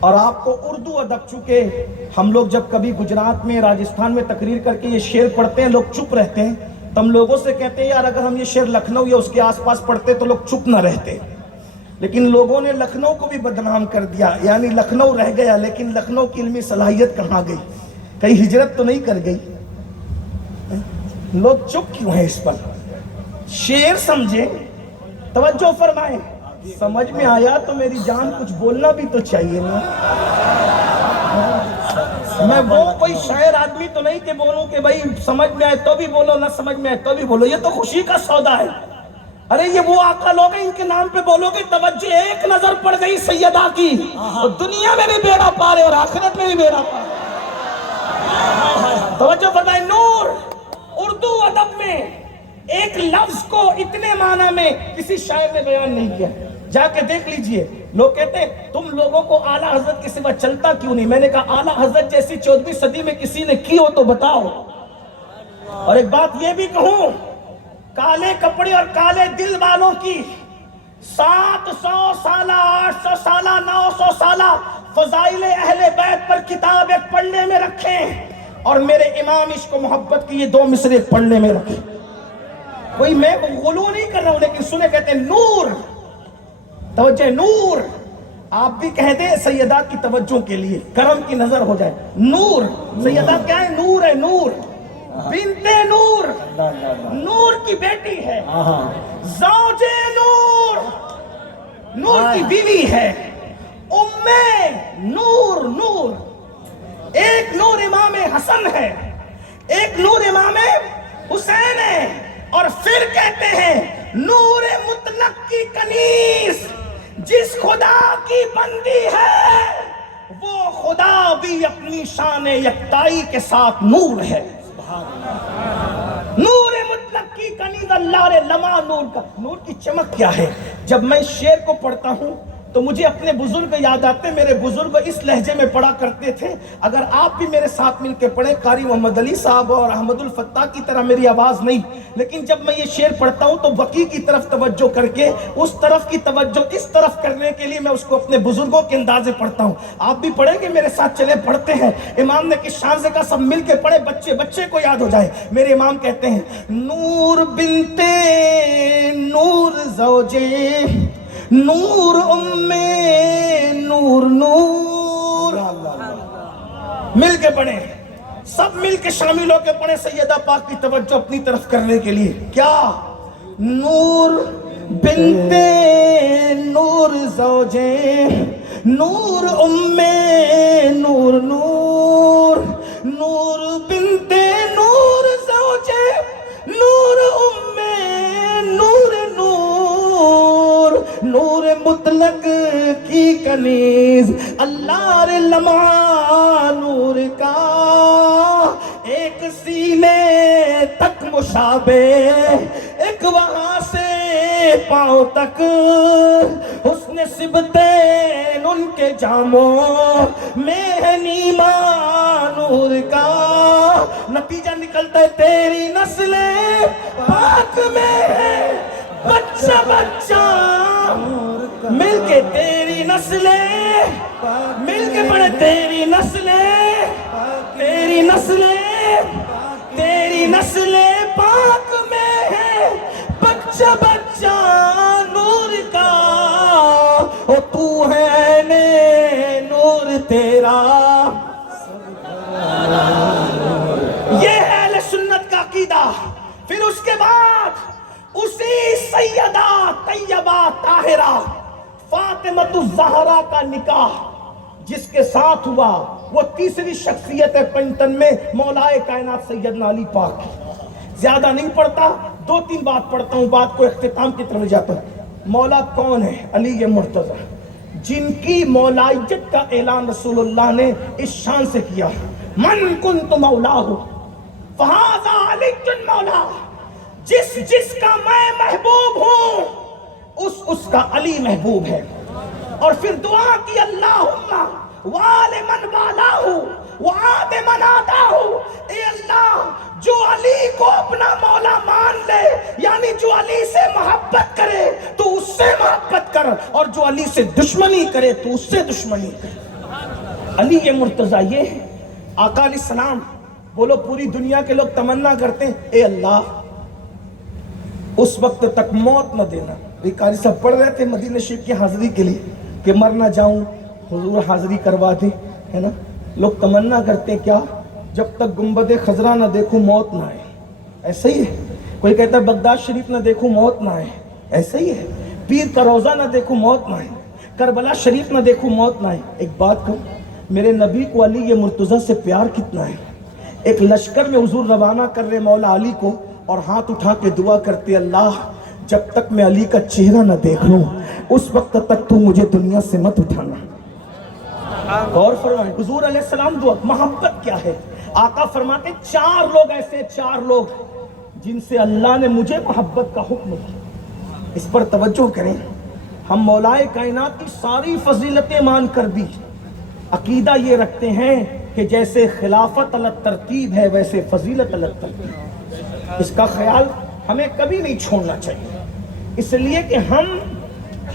اور آپ کو اردو ادب، چونکہ ہم لوگ جب کبھی گجرات میں راجستھان میں تقریر کر کے یہ شعر پڑھتے ہیں لوگ چپ رہتے ہیں، تو ہم لوگوں سے کہتے ہیں یار اگر ہم یہ شعر لکھنؤ یا اس کے آس پاس پڑھتے تو لوگ چپ نہ رہتے، لیکن لوگوں نے لکھنؤ کو بھی بدنام کر دیا، یعنی لکھنؤ رہ گیا لیکن لکھنؤ کی علمی صلاحیت کہاں گئی، کہیں ہجرت تو نہیں کر گئی؟ لوگ چپ کیوں ہیں اس پر؟ شعر سمجھیں، توجہ فرمائیں، سمجھ میں آیا تو میری جان کچھ بولنا بھی تو چاہیے نا۔ میں وہ کوئی شاعر آدمی تو نہیں کہ بولوں کہ بھائی سمجھ میں آئے تو بھی بولو، نہ سمجھ میں آئے تو بھی بولو، یہ تو خوشی کا سودا ہے۔ ارے یہ وہ آقا لوگ ہیں ان کے نام پہ بولو گے، توجہ ایک نظر پڑ گئی سیدہ کی، اور دنیا میں بھی بیڑا پارے اور آخرت میں بھی بیڑا پارے۔ توجہ فرمائیں، نور اردو ادب میں ایک لفظ کو اتنے معنی میں کسی شاعر نے بیان نہیں کیا، جا کے دیکھ لیجئے۔ لوگ کہتے ہیں تم لوگوں کو اعلیٰ حضرت کے سوا چلتا کیوں نہیں؟ میں نے کہا اعلیٰ حضرت جیسی 14ویں صدی میں کسی نے کی ہو تو بتاؤ، اور ایک بات یہ بھی کہوں، کالے کپڑے اور کالے دل والوں کی 700 سالہ 800 سالہ 900 سالہ فضائل اہل بیت پر کتاب ایک پڑھنے میں رکھیں اور میرے امام عشق و محبت کی یہ 2 مصرے پڑھنے میں رکھیں. کوئی میں غلو نہیں کر رہا ہوں، لیکن سنے کہتے ہیں نور، توجہ نور. آپ بھی کہہ دیں سیدات کی توجہ کے لیے، کرم کی نظر ہو جائے. نور سیدات کیا ہے؟ نور ہے، نور بنت نور، نور کی بیٹی ہے، زوج نور، نور کی بیوی ہے، ام نور. نور ایک نور امام حسن ہے، ایک نور امام حسین ہے، اور پھر کہتے ہیں نور مطلق کی کنیز، جس خدا کی بندی ہے وہ خدا بھی اپنی شان یکتائی کے ساتھ نور ہے. نور مطلق کی کنیز اللہ رے لما نور کا. نور کی چمک کیا ہے؟ جب میں شعر کو پڑھتا ہوں تو مجھے اپنے بزرگ یاد آتے. میرے بزرگ اس لہجے میں پڑھا کرتے تھے. اگر آپ بھی میرے ساتھ مل کے پڑھیں، قاری محمد علی صاحب اور احمد الفتاح کی طرح میری آواز نہیں، لیکن جب میں یہ شعر پڑھتا ہوں تو وقی کی طرف توجہ کر کے اس طرف کی توجہ اس طرف کرنے کے لیے میں اس کو اپنے بزرگوں کے اندازے پڑھتا ہوں. آپ بھی پڑھیں گے میرے ساتھ، چلے پڑھتے ہیں. امام نے کس شان سے کہا سب مل کے پڑھے، بچے کو یاد ہو جائے. میرے امام کہتے ہیں نور بنتے نور زوجے نور ام نور. نور مل کے پڑھیں، سب مل کے شامل ہو کے پڑھیں سیدہ پاک کی توجہ اپنی طرف کرنے کے لیے. کیا؟ نور بنت نور زوجے نور ام نور. نور نور بنت نور زوجے نور ام نور. نور نور مطلق کی کنیز اللہ رے لمعہ نور کا، ایک سینے تک مشابہ، ایک وہاں سے پاؤں تک، حسن سبتین ان کے جاموں میں ہے نیما نور کا. نتیجہ نکلتا ہے تیری نسل پاک میں ہے بچہ بچہ. مل کے تیری نسلیں، مل کے پڑھے تیری نسلیں، تیری نسلیں، تیری نسلیں پاک میں ہے بچہ بچہ نور کا. او تو ہے نے نور تیرا. یہ ہے اہل سنت کا عقیدہ. پھر اس کے بعد اسی سیدہ طیبہ طاہرہ فاطمۃ الزہرا کا نکاح جس کے ساتھ ہوا، وہ تیسری شخصیت ہے پنٹن میں مولا کائنات سیدنا علی پاک. زیادہ نہیں پڑھتا، 2-3 بات پڑھتا ہوں، بات کو اختتام کی طرف جاتا ہوں. مولا کون ہے؟ علی مرتضیٰ، جن کی مولائیت کا اعلان رسول اللہ نے اس شان سے کیا، من کنت مولاہ فہذا علی مولا. جس کا میں محبوب ہوں اس کا علی محبوب ہے. اور پھر دعا کی اللہم وآل من والاہ وعاد من آداہ. اے اللہ جو علی کو اپنا مولا مان لے، یعنی جو علی سے محبت کرے تو اس سے محبت کر، اور جو علی سے دشمنی کرے تو اس سے دشمنی کر. علی مرتضیٰ یہ ہے. آقا علیہ السلام بولو پوری دنیا کے لوگ تمنا کرتے ہیں اے اللہ اس وقت تک موت نہ دینا. قاری صاحب پڑھ رہے تھے مدینہ شریف کی حاضری کے لیے کہ مر نہ جاؤں، حضور حاضری کروا دے، ہے نا. لوگ تمنا کرتے ہیں کیا؟ جب تک گنبد خضرا نہ دیکھوں موت نہ آئے. ایسا ہی ہے. کوئی کہتا ہے بغداد شریف نہ دیکھوں موت نہ آئے. ایسا ہی ہے. پیر کا روزہ نہ دیکھوں موت نہ آئے. کربلا شریف نہ دیکھوں موت نہ آئے. ایک بات کہوں، میرے نبی کو علی مرتضیٰ سے پیار کتنا ہے. ایک لشکر میں حضور روانہ کر رہے مولا علی کو، اور ہاتھ اٹھا کے دعا کرتے اللہ جب تک میں علی کا چہرہ نہ دیکھ لوں اس وقت تک تو مجھے دنیا سے مت اٹھانا. غور فرمائیں حضور علیہ السلام دعا. محبت کیا ہے؟ آقا فرماتے 4 لوگ ایسے، 4 لوگ جن سے اللہ نے مجھے محبت کا حکم دیا. اس پر توجہ کریں. ہم مولائے کائنات کی ساری فضیلتیں مان کر بھی عقیدہ یہ رکھتے ہیں کہ جیسے خلافت الگ ترتیب ہے ویسے فضیلت الگ ترتیب. اس کا خیال ہمیں کبھی نہیں چھوڑنا چاہیے، اس لیے کہ ہم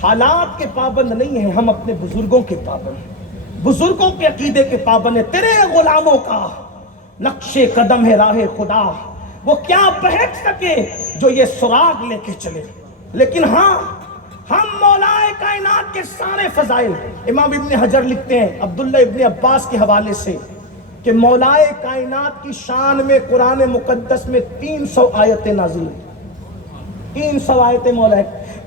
حالات کے پابند نہیں ہیں، ہم اپنے بزرگوں کے پابند ہیں، بزرگوں کے عقیدے کے پابند ہیں. تیرے غلاموں کا نقش قدم ہے راہ خدا، وہ کیا بہک سکے جو یہ سراغ لے کے چلے. لیکن ہاں، ہم مولا کائنات کے سارے فضائل، امام ابن حجر لکھتے ہیں عبداللہ ابن عباس کے حوالے سے کہ مولا کائنات کی شان میں قرآن مقدس میں 300 آیتیں نازل ہیں، 300 آیتیں مولا.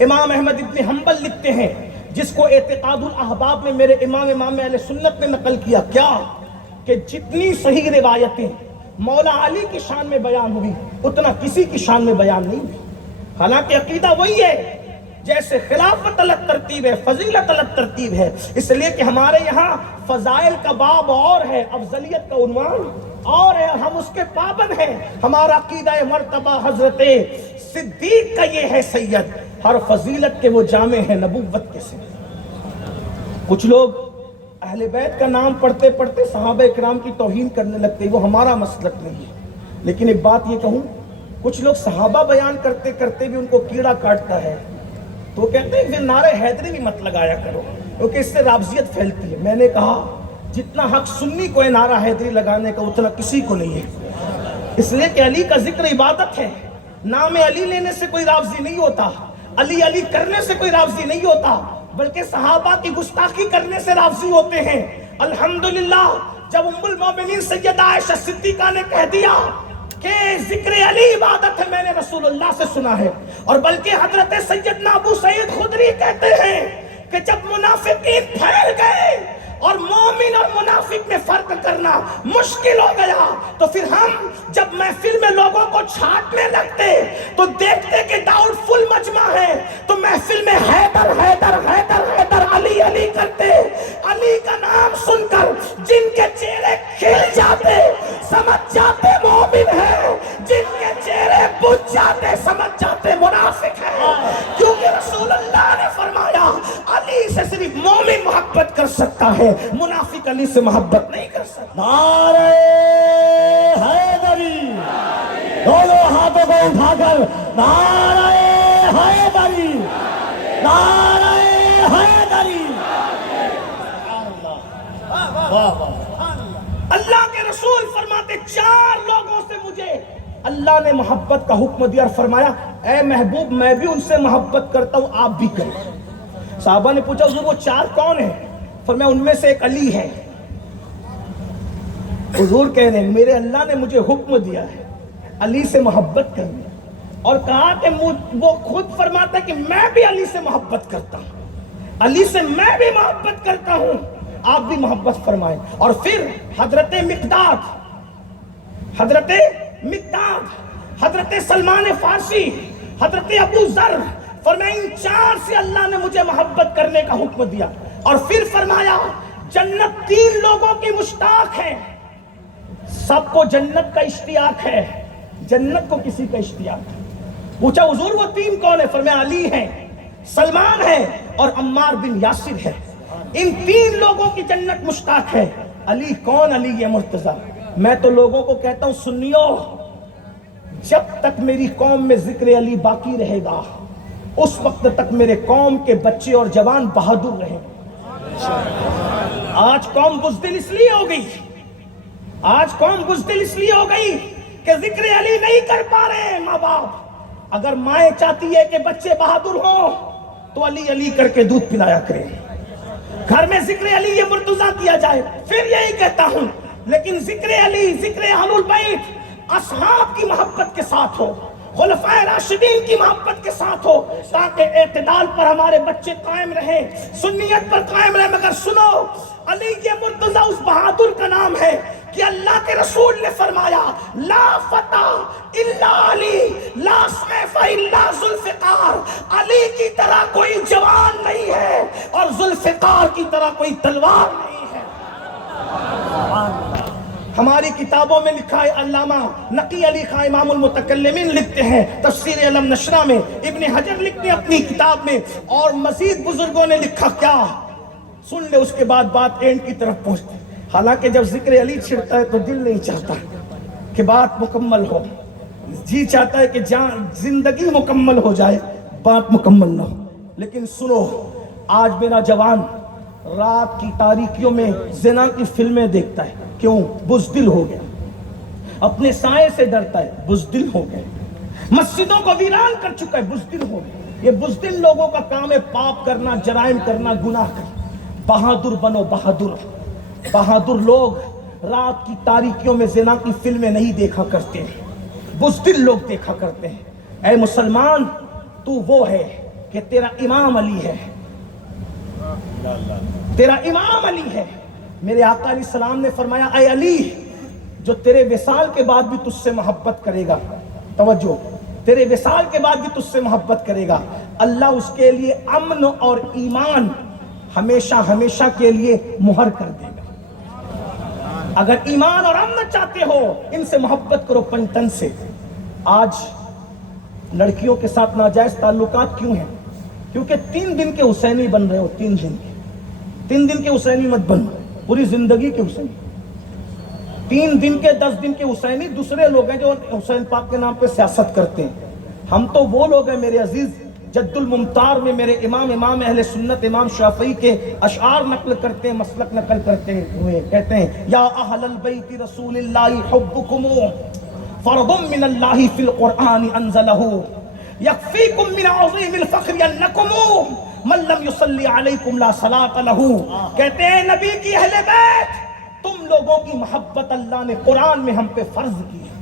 امام احمد ابن حنبل لکھتے ہیں، جس کو اعتقاد الاحباب میں میرے امام اہل سنت نے نقل کیا، کیا کہ جتنی صحیح روایتیں مولا علی کی شان میں بیان ہوئی اتنا کسی کی شان میں بیان نہیں ہوئی. حالانکہ عقیدہ وہی ہے، جیسے خلافت الگ ترتیب ہے فضیلت الگ ترتیب ہے. اس لیے کہ ہمارے یہاں فضائل کا باب اور ہے، افضلیت کا عنوان اور ہے، ہم اس کے پابند ہیں. ہمارا عقیدہ مرتبہ حضرت صدیق کا یہ ہے سید، ہر فضیلت کے وہ جامع ہیں نبوت کے سے. کچھ لوگ اہل بیت کا نام پڑھتے پڑھتے صحابہ کرام کی توہین کرنے لگتے، وہ ہمارا مسلک نہیں ہے. لیکن ایک بات یہ کہوں، کچھ لوگ صحابہ بیان کرتے کرتے بھی ان کو کیڑا کاٹتا ہے تو وہ کہتے ہیں پھر نعرہ حیدری بھی مت لگایا کرو کیونکہ اس سے رافضیت پھیلتی ہے. میں نے کہا جتنا حق سنی کو ہے نعرہ حیدری لگانے کا اتنا کسی کو نہیں ہے، اس لیے کہ علی کا ذکر عبادت ہے. نام علی لینے سے کوئی رافضی نہیں ہوتا، علی علی کرنے سے کوئی رافضی نہیں ہوتا، بلکہ صحابہ کی گستاخی کرنے سے رافضی ہوتے ہیں. الحمدللہ جب ام المومنین سیدہ عائشہ صدیقہ نے کہہ دیا کہ ذکر علی عبادت ہے، میں نے رسول اللہ سے سنا ہے. اور بلکہ حضرت سیدنا ابو سعید خدری کہتے ہیں کہ جب منافقین پھیل گئے اور مومن اور منافق میں فرق کرنا مشکل ہو گیا تو پھر ہم جب محفل میں لوگوں کو چھانٹنے لگتے تو دیکھتے کہ ڈاؤٹ فل مجمع ہے تو محفل میں حیدر حیدر حیدر حیدر علی علی کرتے. علی کا نام سن کر جن کے چہرے کھل جاتے سمجھ جاتے مومن ہے، جن کے چہرے بجھ جاتے سمجھ جاتے منافق ہے. کیونکہ رسول اللہ نے فرمایا علی سے صرف مومن محبت کر سکتا ہے، منافق علی سے محبت نہیں کر سکتا. نعرہ حیدری، دونوں ہاتھوں کو اٹھا کر نعرہ حیدری، نعرہ حیدری. اللہ کے رسول فرماتے 4 لوگوں سے مجھے اللہ نے محبت کا حکم دیا اور فرمایا اے محبوب میں بھی ان سے محبت کرتا ہوں، آپ بھی کریں. صحابہ نے پوچھا حضور وہ 4 کون ہیں؟ فرمایا ان میں سے ایک علی ہے. حضور کہہ رہے ہیں میرے اللہ نے مجھے حکم دیا ہے علی سے محبت کرنی، اور کہا کہ وہ خود فرماتا ہے کہ میں بھی علی سے محبت کرتا ہوں، علی سے میں بھی محبت کرتا ہوں، آپ بھی محبت فرمائیں. اور پھر حضرت مقداد، حضرت سلمان فارسی، حضرت ابو ذر، فرمایا ان 4 سے اللہ نے مجھے محبت کرنے کا حکم دیا. اور پھر فرمایا جنت 3 لوگوں کی مشتاق ہے، سب کو جنت کا اشتیاق ہے، جنت کو کسی کا اشتیاق ہے. پوچھا حضور وہ 3 کون ہیں؟ فرمایا علی ہیں، سلمان ہے اور عمار بن یاسر ہے. ان 3 لوگوں کی جنت مشتاق ہے. علی کون؟ علی یہ مرتضیٰ. میں تو لوگوں کو کہتا ہوں سنیو، جب تک میری قوم میں ذکر علی باقی رہے گا اس وقت تک میرے قوم کے بچے اور جوان بہادر رہیں. آج قوم بزدل اس لیے ہو گئی، کہ ذکر علی نہیں کر پا رہے ہیں ماں باپ. اگر مائیں چاہتی ہے کہ بچے بہادر ہوں تو علی علی کر کے دودھ پلایا کریں، گھر میں ذکر علی یہ مرتضیٰ کیا جائے. پھر یہی کہتا ہوں لیکن ذکر علی، ذکر اہل البیت اصحاب کی محبت کے ساتھ ہو، خلفائے راشدین کی محبت کے ساتھ ہو، تاکہ اعتدال پر ہمارے بچے قائم رہیں، سنیت پر قائم رہیں. مگر سنو علی یہ مرتضیٰ اس بہادر کا نام ہے کہ اللہ کے رسول نے فرمایا لا فتح الا علی، لا سیف الا ذوالفقار. علی کی طرح کوئی جوان نہیں ہے اور ذوالفقار کی طرح کوئی تلوار نہیں ہے. ہماری کتابوں میں لکھا ہے، علامہ نقی علی خان امام المتکلمین لکھتے ہیں تفسیر علم نشرہ میں، ابن حجر لکھتے ہیں اپنی کتاب میں، اور مزید بزرگوں نے لکھا. کیا سن لے، اس کے بعد بات اینڈ کی طرف پہنچتے. حالانکہ جب ذکر علی چھڑتا ہے تو دل نہیں چاہتا کہ بات مکمل ہو، جی چاہتا ہے کہ زندگی مکمل ہو جائے، بات مکمل نہ ہو۔ لیکن سنو، آج میرا جوان رات کی تاریکیوں میں زنا کی فلمیں دیکھتا ہے، کیوں؟ بزدل ہو گیا، اپنے سائے سے ڈرتا ہے، بزدل ہو گیا، مسجدوں کو ویران کر چکا ہے، بزدل ہو گیا۔ یہ بزدل لوگوں کا کام ہے پاپ کرنا، جرائم کرنا، گناہ کرنا۔ بہادر بنو، بہادر بہادر لوگ رات کی تاریکیوں میں زنا کی فلمیں نہیں دیکھا کرتے ہیں، بزدل لوگ دیکھا کرتے ہیں۔ اے مسلمان، تو وہ ہے کہ تیرا امام علی ہے، تیرا امام علی ہے۔ میرے آقا علیہ السلام نے فرمایا، اے علی، جو تیرے وصال کے بعد بھی تجھ سے محبت کرے گا، توجہ، تیرے وصال کے بعد بھی تجھ سے محبت کرے گا، اللہ اس کے لیے امن اور ایمان ہمیشہ ہمیشہ کے لیے مہر کر دے گا۔ اگر ایمان اور امن چاہتے ہو، ان سے محبت کرو پنٹن سے۔ آج لڑکیوں کے ساتھ ناجائز تعلقات کیوں ہیں؟ کیونکہ 3 دن کے حسینی بن رہے ہو، 3 دن کے حسینی مت بن، پوری زندگی کے حسینی۔ 3 دن کے 10 دن کے حسینی دوسرے لوگ ہیں جو حسین پاک کے نام پہ سیاست کرتے ہیں۔ ہم تو وہ لوگ ہیں میرے عزیز، جد الممتار میں میرے امام اہل سنت امام شافعی کے اشعار نقل کرتے ہیں، مسلک نقل کرتے ہوئے کہتے ہیں، یا اہل البیت رسول اللہ حبکم فرض من اللہ فی القرآن انزلہ یکفیکم من عظیم الفخر انکم من لم یصلی علیکم لا صلاۃ لہ۔ کہتے ہیں نبی کی اہل بیت، تم لوگوں کی محبت اللہ نے قرآن میں ہم پہ فرض کی ہے،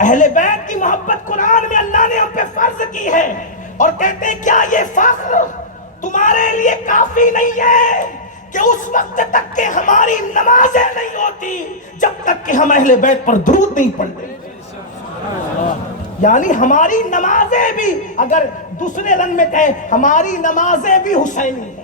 اہل بیت کی محبت قرآن میں اللہ نے ہم پہ فرض کی ہے۔ اور کہتے ہیں کیا یہ فخر تمہارے لیے کافی نہیں ہے کہ اس وقت تک کہ ہماری نمازیں نہیں ہوتی جب تک کہ ہم اہل بیت پر درود نہیں پڑھتے؟ یعنی ہماری نمازیں بھی، اگر دوسرے رنگ میں کہیں، ہماری نمازیں بھی حسینی ہیں،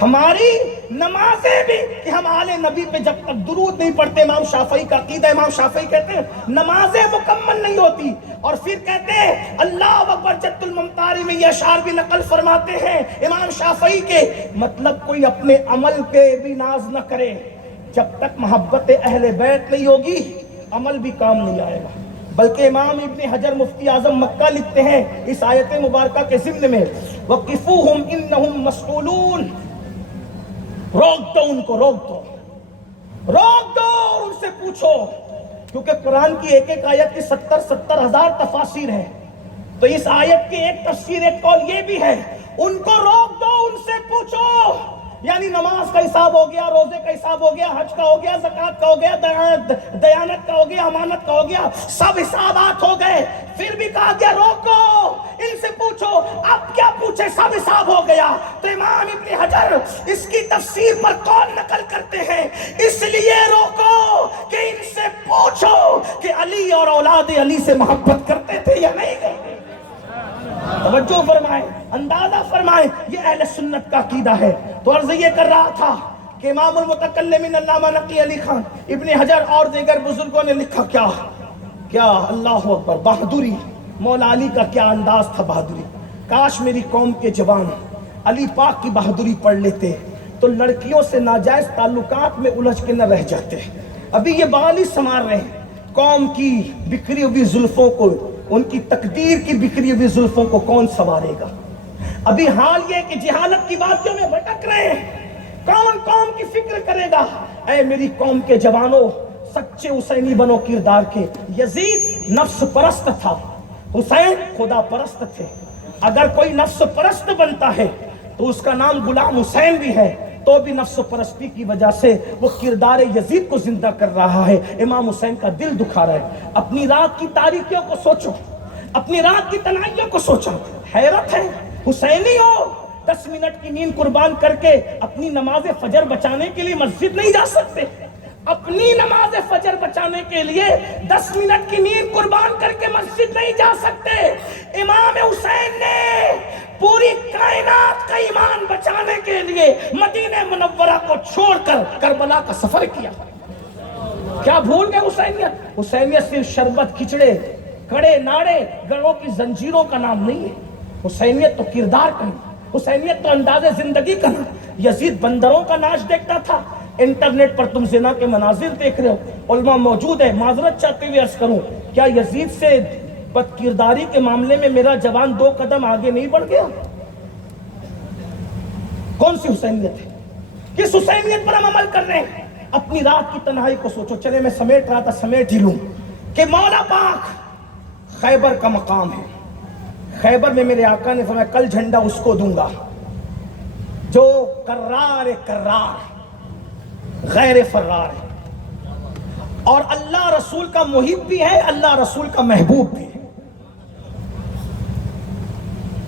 ہماری نمازیں بھی کہ ہم آل نبی پہ جب تک درود نہیں پڑھتے۔ امام شافعی کا عقیدہ، امام شافعی کہتے ہیں نمازیں مکمل نہیں ہوتی۔ اور پھر کہتے ہیں اللہ اکبر، جد الممتاری میں یہ اشعار بھی نقل فرماتے ہیں امام شافعی کے، مطلب کوئی اپنے عمل پہ بھی ناز نہ کرے، جب تک محبت اہل بیت نہیں ہوگی عمل بھی کام نہیں آئے گا۔ بلکہ امام ابن حجر مفتی اعظم مکہ لکھتے ہیں اس آیت مبارکہ کے ضمن میں، وَقِفُوهُمْ إِنَّهُمْ مَسْئُولُونَ، روک دو ان کو، روک دو ان سے پوچھو، کیونکہ قرآن کی ایک ایک آیت کی 70 ہزار تفاسیر ہیں، تو اس آیت کی ایک تفسیر، ایک قول یہ بھی ہے، ان کو روک دو، ان سے پوچھو۔ یعنی نماز کا حساب ہو گیا، روزے کا حساب ہو گیا، حج کا ہو گیا، زکوٰۃ کا ہو گیا، دیانت کا ہو گیا، امانت کا ہو گیا، سب حسابات ہو گئے، پھر بھی کہا گیا روکو، ان سے پوچھو۔ اب کیا پوچھے، سب حساب ہو گیا۔ تو امام ابن حجر اس کی تفسیر پر قول نقل کرتے ہیں، اس لیے روکو کہ ان سے پوچھو کہ علی اور اولاد علی سے محبت کرتے تھے یا نہیں کرتے۔ توجہ فرمائیں، اندازہ فرمائیں، یہ اہل سنت کا عقیدہ ہے۔ تو عرض یہ کر رہا تھا کہ امام المتکلمین علامہ نقی علی خان، ابن حجر اور دیگر بزرگوں نے لکھا کیا اللہ اکبر، بہادری، مولا علی کا کیا انداز تھا، بہادری۔ کاش میری قوم کے جوان علی پاک کی بہادری پڑھ لیتے تو لڑکیوں سے ناجائز تعلقات میں الجھ کے نہ رہ جاتے۔ ابھی یہ بغل ہی سنوار رہے ہیں، قوم کی بکھری ہوئی زلفوں کو، ان کی تقدیر کی بکھری ہوئی زلفوں کو کون سنوارے گا؟ ابھی حال یہ کہ جہالت کی باتوں میں بھٹک رہے ہیں، کون قوم کی فکر کرے گا؟ اے میری قوم کے جوانوں، سچے حسینی بنو کردار کے۔ یزید نفس پرست تھا، حسین خدا پرست تھے۔ اگر کوئی نفس پرست بنتا ہے تو اس کا نام غلام حسین بھی ہے، تو بھی نفس پرستی کی وجہ سے وہ کردار یزید کو زندہ کر رہا ہے، امام حسین کا دل دکھا رہا ہے۔ اپنی رات کی تاریکیوں کو سوچو، اپنی رات کی تنہائیوں کو سوچو۔ حیرت ہے، حسینی ہو، 10 منٹ کی نیند قربان کر کے اپنی نماز فجر بچانے کے لیے مسجد نہیں جا سکتے، اپنی نماز فجر بچانے کے لیے 10 منٹ کی نیند قربان کر کے مسجد نہیں جا سکتے۔ امام حسین نے پوری کائنات کا ایمان بچانے کے لیے مدینہ منورہ کو چھوڑ کر کربلا کا سفر کیا۔ کیا بھول گئے حسینیت؟ حسینیت صرف شربت، کھچڑے، کڑے ناڑے، گڑوں کی زنجیروں کا نام نہیں ہے، حسینیت تو کردار کا ہے۔ حسینیت تو انداز زندگی کا نا. یزید بندروں کا ناچ دیکھتا تھا. انٹرنیٹ پر تم زنا کے مناظر دیکھ رہے ہو, علماء موجود ہے. معذرت چاہتے ہوئے عرض کروں, کیا یزید سے بد کرداری کے معاملے میں میرا جوان 2 قدم آگے نہیں بڑھ گیا؟ کون سی حسینیت ہے؟ کس حسینیت پر ہم عمل کر رہے ہیں؟ اپنی رات کی تنہائی کو سوچو. چلے میں سمیٹ رہا تھا, سمیٹ ہی لوں کہ مولا پاک خیبر کا مقام ہے. خیبر میں میرے آقا نے فرمایا کل جھنڈا اس کو دوں گا جو کرار غیر فرار ہے, اور اللہ رسول کا محب بھی ہے, اللہ رسول کا محبوب بھی ہے.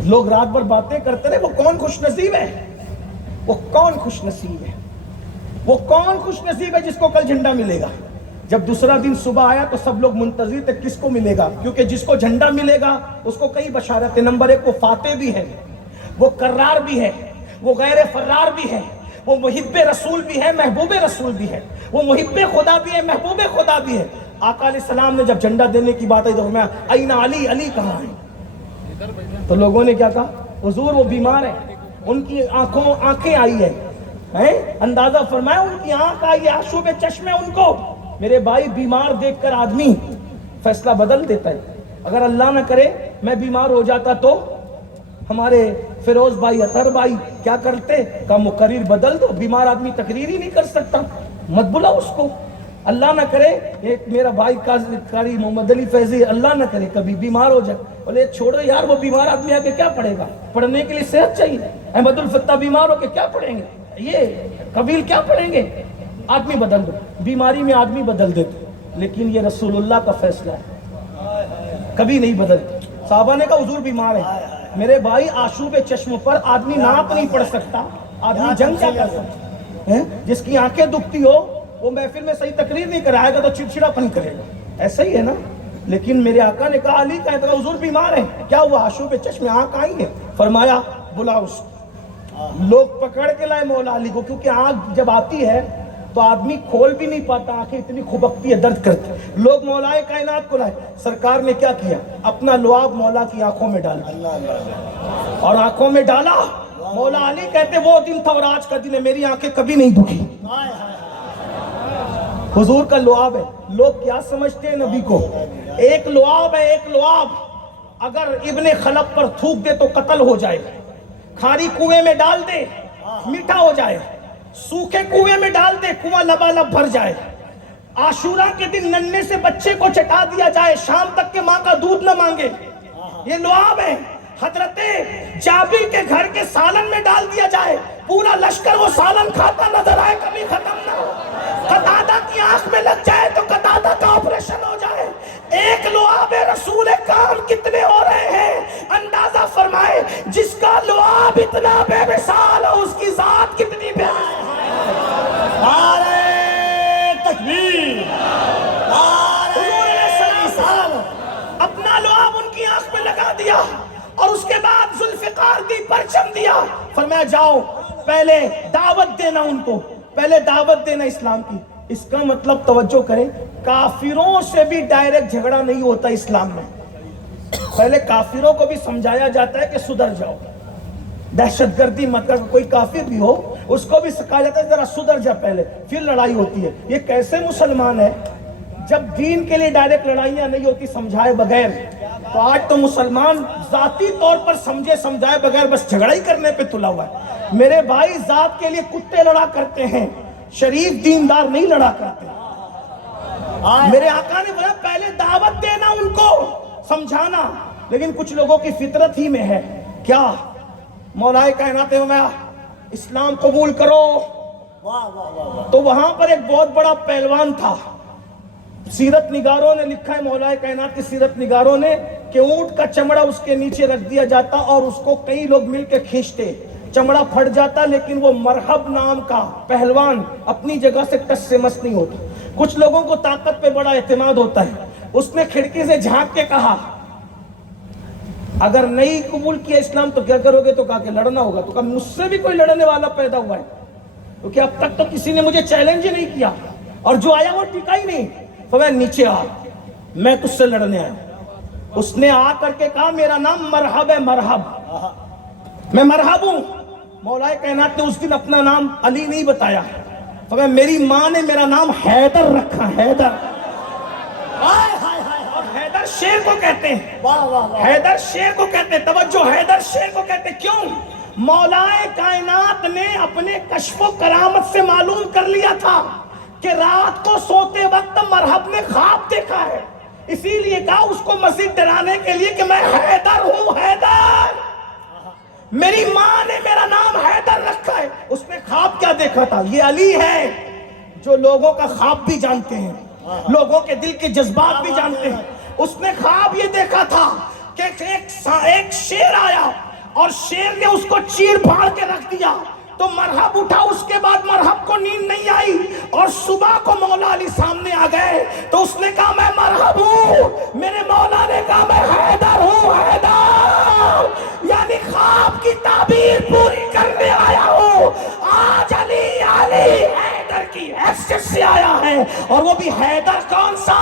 لوگ رات بھر باتیں کرتے رہے, وہ کون خوش نصیب ہے؟ وہ کون خوش نصیب ہے؟ وہ کون خوش نصیب ہے جس کو کل جھنڈا ملے گا؟ جب دوسرا دن صبح آیا تو سب لوگ منتظر تھے کس کو ملے گا, کیونکہ جس کو جھنڈا ملے گا اس کو کئی بشارتیں. نمبر 1, وہ فاتح بھی ہے, وہ کرار بھی ہے, وہ غیر فرار بھی ہے, وہ محب رسول بھی ہے, محبوب رسول بھی ہے, وہ محب خدا بھی ہے, محبوب خدا بھی ہے. آقا علیہ السلام نے جب جھنڈا دینے کی بات آئی تو فرمایا این علی, علی کہاں ہے؟ تو لوگوں نے کیا کہا, حضور وہ بیمار ہے, ان کی آنکھیں آئی ہے. اندازہ فرمایا ان کی آنکھ آئی ہے, آشوب چشم ان کو. میرے بھائی بیمار دیکھ کر آدمی فیصلہ بدل دیتا ہے. اگر اللہ نہ کرے میں بیمار ہو جاتا تو ہمارے فیروز بھائی, اطہر بھائی کیا کرتے, کا مقرر بدل دو, بیمار آدمی تقریر ہی نہیں کر سکتا, مت بلاؤ اس کو. اللہ نہ کرے ایک میرا بھائی قاری محمد علی فیضی, اللہ نہ کرے کبھی بیمار ہو جائے, بولے چھوڑو یار وہ بیمار آدمی آ کے کیا پڑھے گا, پڑھنے کے لیے صحت چاہیے. احمد الفتح بیمار ہو کے کیا پڑھیں گے, یہ قبیل کیا پڑھیں گے؟ آدمی بدل دو, بیماری میں آدمی بدل دیتے, لیکن یہ رسول اللہ کا فیصلہ ہے, کبھی نہیں بدلتے. صحابہ نے کہا حضور بیمار ہے. میرے بھائی آشوب چشم پر آدمی ناپ نہیں پڑھ سکتا, آدمی جنگ کیا کر سکتا ہے؟ جس کی آنکھیں دکھتی ہو وہ محفل میں صحیح تقریر نہیں کرائے گا تو چڑچڑا پن کرے گا, ایسا ہی ہے نا. لیکن میرے آقا نے کہا علی کہتا حضور بیمار ہے, کیا ہوا؟ آشوب چشم آنکھ آئی ہے. فرمایا بلاؤ اس کو. لوگ پکڑ کے لائے مولا علی کو, کیونکہ آنکھ جب آتی ہے تو آدمی کھول بھی نہیں پاتا, آنکھیں اتنی کھبکتی ہے, درد کرتی. لوگ مولا کائنات کو لائے. سرکار نے کیا کیا, اپنا لعاب مولا کی آنکھوں میں ڈال دیا, اور آنکھوں میں ڈالا. مولا علی کہتے وہ دن تھا اور آج کا دن ہے, میری آنکھیں کبھی نہیں دکھی. حضور کا لعاب ہے. لوگ کیا سمجھتے ہیں نبی کو, ایک لعاب ہے, ایک لعاب اگر ابن خلب پر تھوک دے تو قتل ہو جائے, کھاری کنویں میں ڈال دے میٹھا ہو جائے, سوکھے کنویں میں ڈال دے کنواں لبالب بھر جائے. عاشورہ کے دن ننھے سے بچے کو چٹا دیا جائے, شام تک کے ماں کا دودھ نہ مانگے, یہ لعاب ہے. حضرت جابر کے گھر کے سالن میں ڈال دیا جائے, پورا لشکر وہ سالن کھاتا نظر آئے, کبھی ختم نہ ہو. قتادہ کی آنکھ میں لگ جائے تو قتادہ کا آپریشن ہو جائے. ایک لعاب رسول کام کتنے ہو رہے ہیں اندازہ فرمائے. جس کا لعاب اتنا بے مثال ہو اس کی ذات کتنی بے مثال. نعرہ تکبیر, اپنا لعاب ان کی آنکھ میں لگا دیا, اور اس کے بعد ذوالفقار دی, پرچم دیا. فرمایا جاؤ پہلے دعوت دینا ان کو, پہلے دعوت دینا اسلام کی. اس کا مطلب توجہ کریں, کافروں سے بھی ڈائریکٹ جھگڑا نہیں ہوتا اسلام میں. پہلے کافروں کو بھی سمجھایا جاتا ہے کہ سدھر جاؤ, دہشت گردی مت کر. کوئی کافر بھی ہو اس کو بھی سکھایا جاتا ہے ذرا سدھر جا پہلے, پھر لڑائی ہوتی ہے. یہ کیسے مسلمان ہے جب دین کے لیے ڈائریکٹ لڑائیاں نہیں ہوتی سمجھائے بغیر؟ تو آج تو مسلمان ذاتی طور پر سمجھے سمجھائے بغیر بس جھگڑا ہی کرنے پہ تلا ہوا ہے. میرے بھائی ذات کے لیے کتے لڑا کرتے ہیں, شریف دیندار نہیں لڑا کرتے. میرے آقا نے بولا پہلے دعوت دینا ان کو, سمجھانا. لیکن کچھ لوگوں کی فطرت ہی میں ہے کیا, مولا کائنات میں اسلام قبول کرو. تو وہاں پر ایک بہت بڑا پہلوان تھا. سیرت نگاروں نے لکھا ہے, مولا کائنات کی سیرت نگاروں نے, کہ اونٹ کا چمڑا اس کے نیچے رکھ دیا جاتا اور اس کو کئی لوگ مل کے کھینچتے, چمڑا پھٹ جاتا, لیکن وہ مرحب نام کا پہلوان اپنی جگہ سے ٹس سے مس نہیں ہوتا. کچھ لوگوں کو طاقت پہ بڑا اعتماد ہوتا ہے. اس نے کھڑکی سے جھانک کے کہا اگر نہیں قبول کیا اسلام تو کیا کرو گے؟ تو کہا کہ لڑنا ہوگا. تو کہا مجھ سے بھی کوئی لڑنے والا پیدا ہوا ہے؟ کیونکہ اب تک تو کسی نے مجھے چیلنج ہی نہیں کیا, اور جو آیا وہ ٹکا ہی نہیں. فرمایا نیچے آ, میں تجھ سے لڑنے آیا. اس نے آ کر کے کہا میرا نام مرحب ہے, مرحب. میں مرحب ہوں. مولا کائنات نے اس دن اپنا نام علی نہیں بتایا، فرمایا میری ماں نے میرا نام حیدر رکھا. حیدر، اور حیدر شیر کو کہتے ہیں. حیدر شیر کو کہتے ہیں. توجہ، حیدر شیر کو کہتے ہیں. کیوں؟ مولا کائنات نے اپنے کشف و کرامت سے معلوم کر لیا تھا کہ رات کو سوتے وقت مرحب نے خواب دیکھا ہے، اسی لیے کہا اس کو مزید ڈرانے کے لیے کہ میں حیدر ہوں. حیدر، میری ماں نے میرا نام حیدر رکھا ہے. اس نے خواب کیا دیکھا تھا؟ یہ علی ہے جو لوگوں کا خواب بھی جانتے ہیں، لوگوں کے دل کے جذبات بھی جانتے ہیں. اس نے خواب یہ دیکھا تھا کہ ایک شیر آیا اور شیر نے اس کو چیر پھاڑ کے رکھ دیا. تو مرحب اٹھا، اس کے بعد مرحب کو نیند نہیں آئی اور صبح کو مولا علی سامنے آ گئے. تو اس نے کہا میں مرحب ہوں. میرے مولا نے کہا میں حیدر ہوں. حیدر یعنی خواب کی تعبیر پوری کرنے آیا ہوں. آج علی حیدر کی حیثیت سے آیا ہے، اور وہ بھی حیدر کون سا؟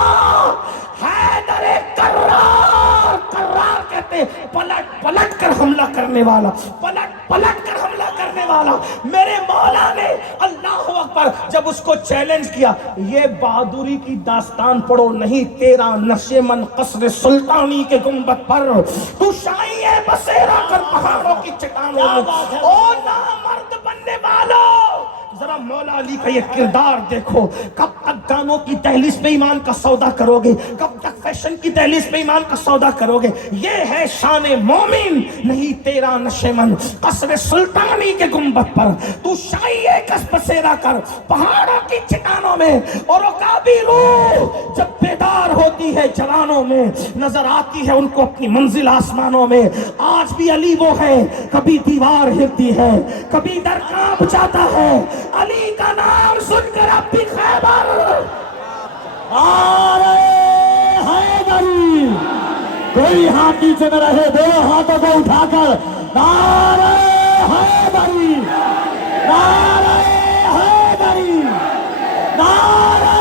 حیدر کرار. کرار کہتے پلٹ پلٹ کر حملہ کرنے والا، پلٹ پلٹ کر حملہ کرنے والا. میرے مولا نے اللہ اکبر جب اس کو چیلنج کیا، یہ بہادری کی داستان پڑھو نہیں، تیرا نشیمن قصر سلطانی کے گنبد پر تو شاہی ہے بسیرا کر پہاڑوں کی چٹانوں میں. او نامرد بننے والوں، ذرا مولا علی کا یہ کردار دیکھو. کب تک گانوں کی دہلیز پہ ایمان کا سودا کرو گے؟ کب تک فیشن کی دہلیز پہ ایمان کا سودا کرو گے؟ یہ ہے شان مومن. نہیں تیرا نشیمن قصر سلطانی کے گنبد پر تو شاہی ہے کس بسیرا کر پہاڑوں کی چٹانوں میں. اور عقابی روح جب بیدار ہوتی ہے جوانوں میں، نظر آتی ہے ان کو اپنی منزل آسمانوں میں. آج بھی علی وہ ہے، کبھی دیوار ہلتی ہے، کبھی در کانپ جاتا ہے. علی کا نام سن کر اب بھی خیبر نعرہ حیدری. کوئی ہاتھ نیچے نہ رہے، دو ہاتھوں کو اٹھا کر نعرہ حیدری، نعرہ حیدری، نعرہ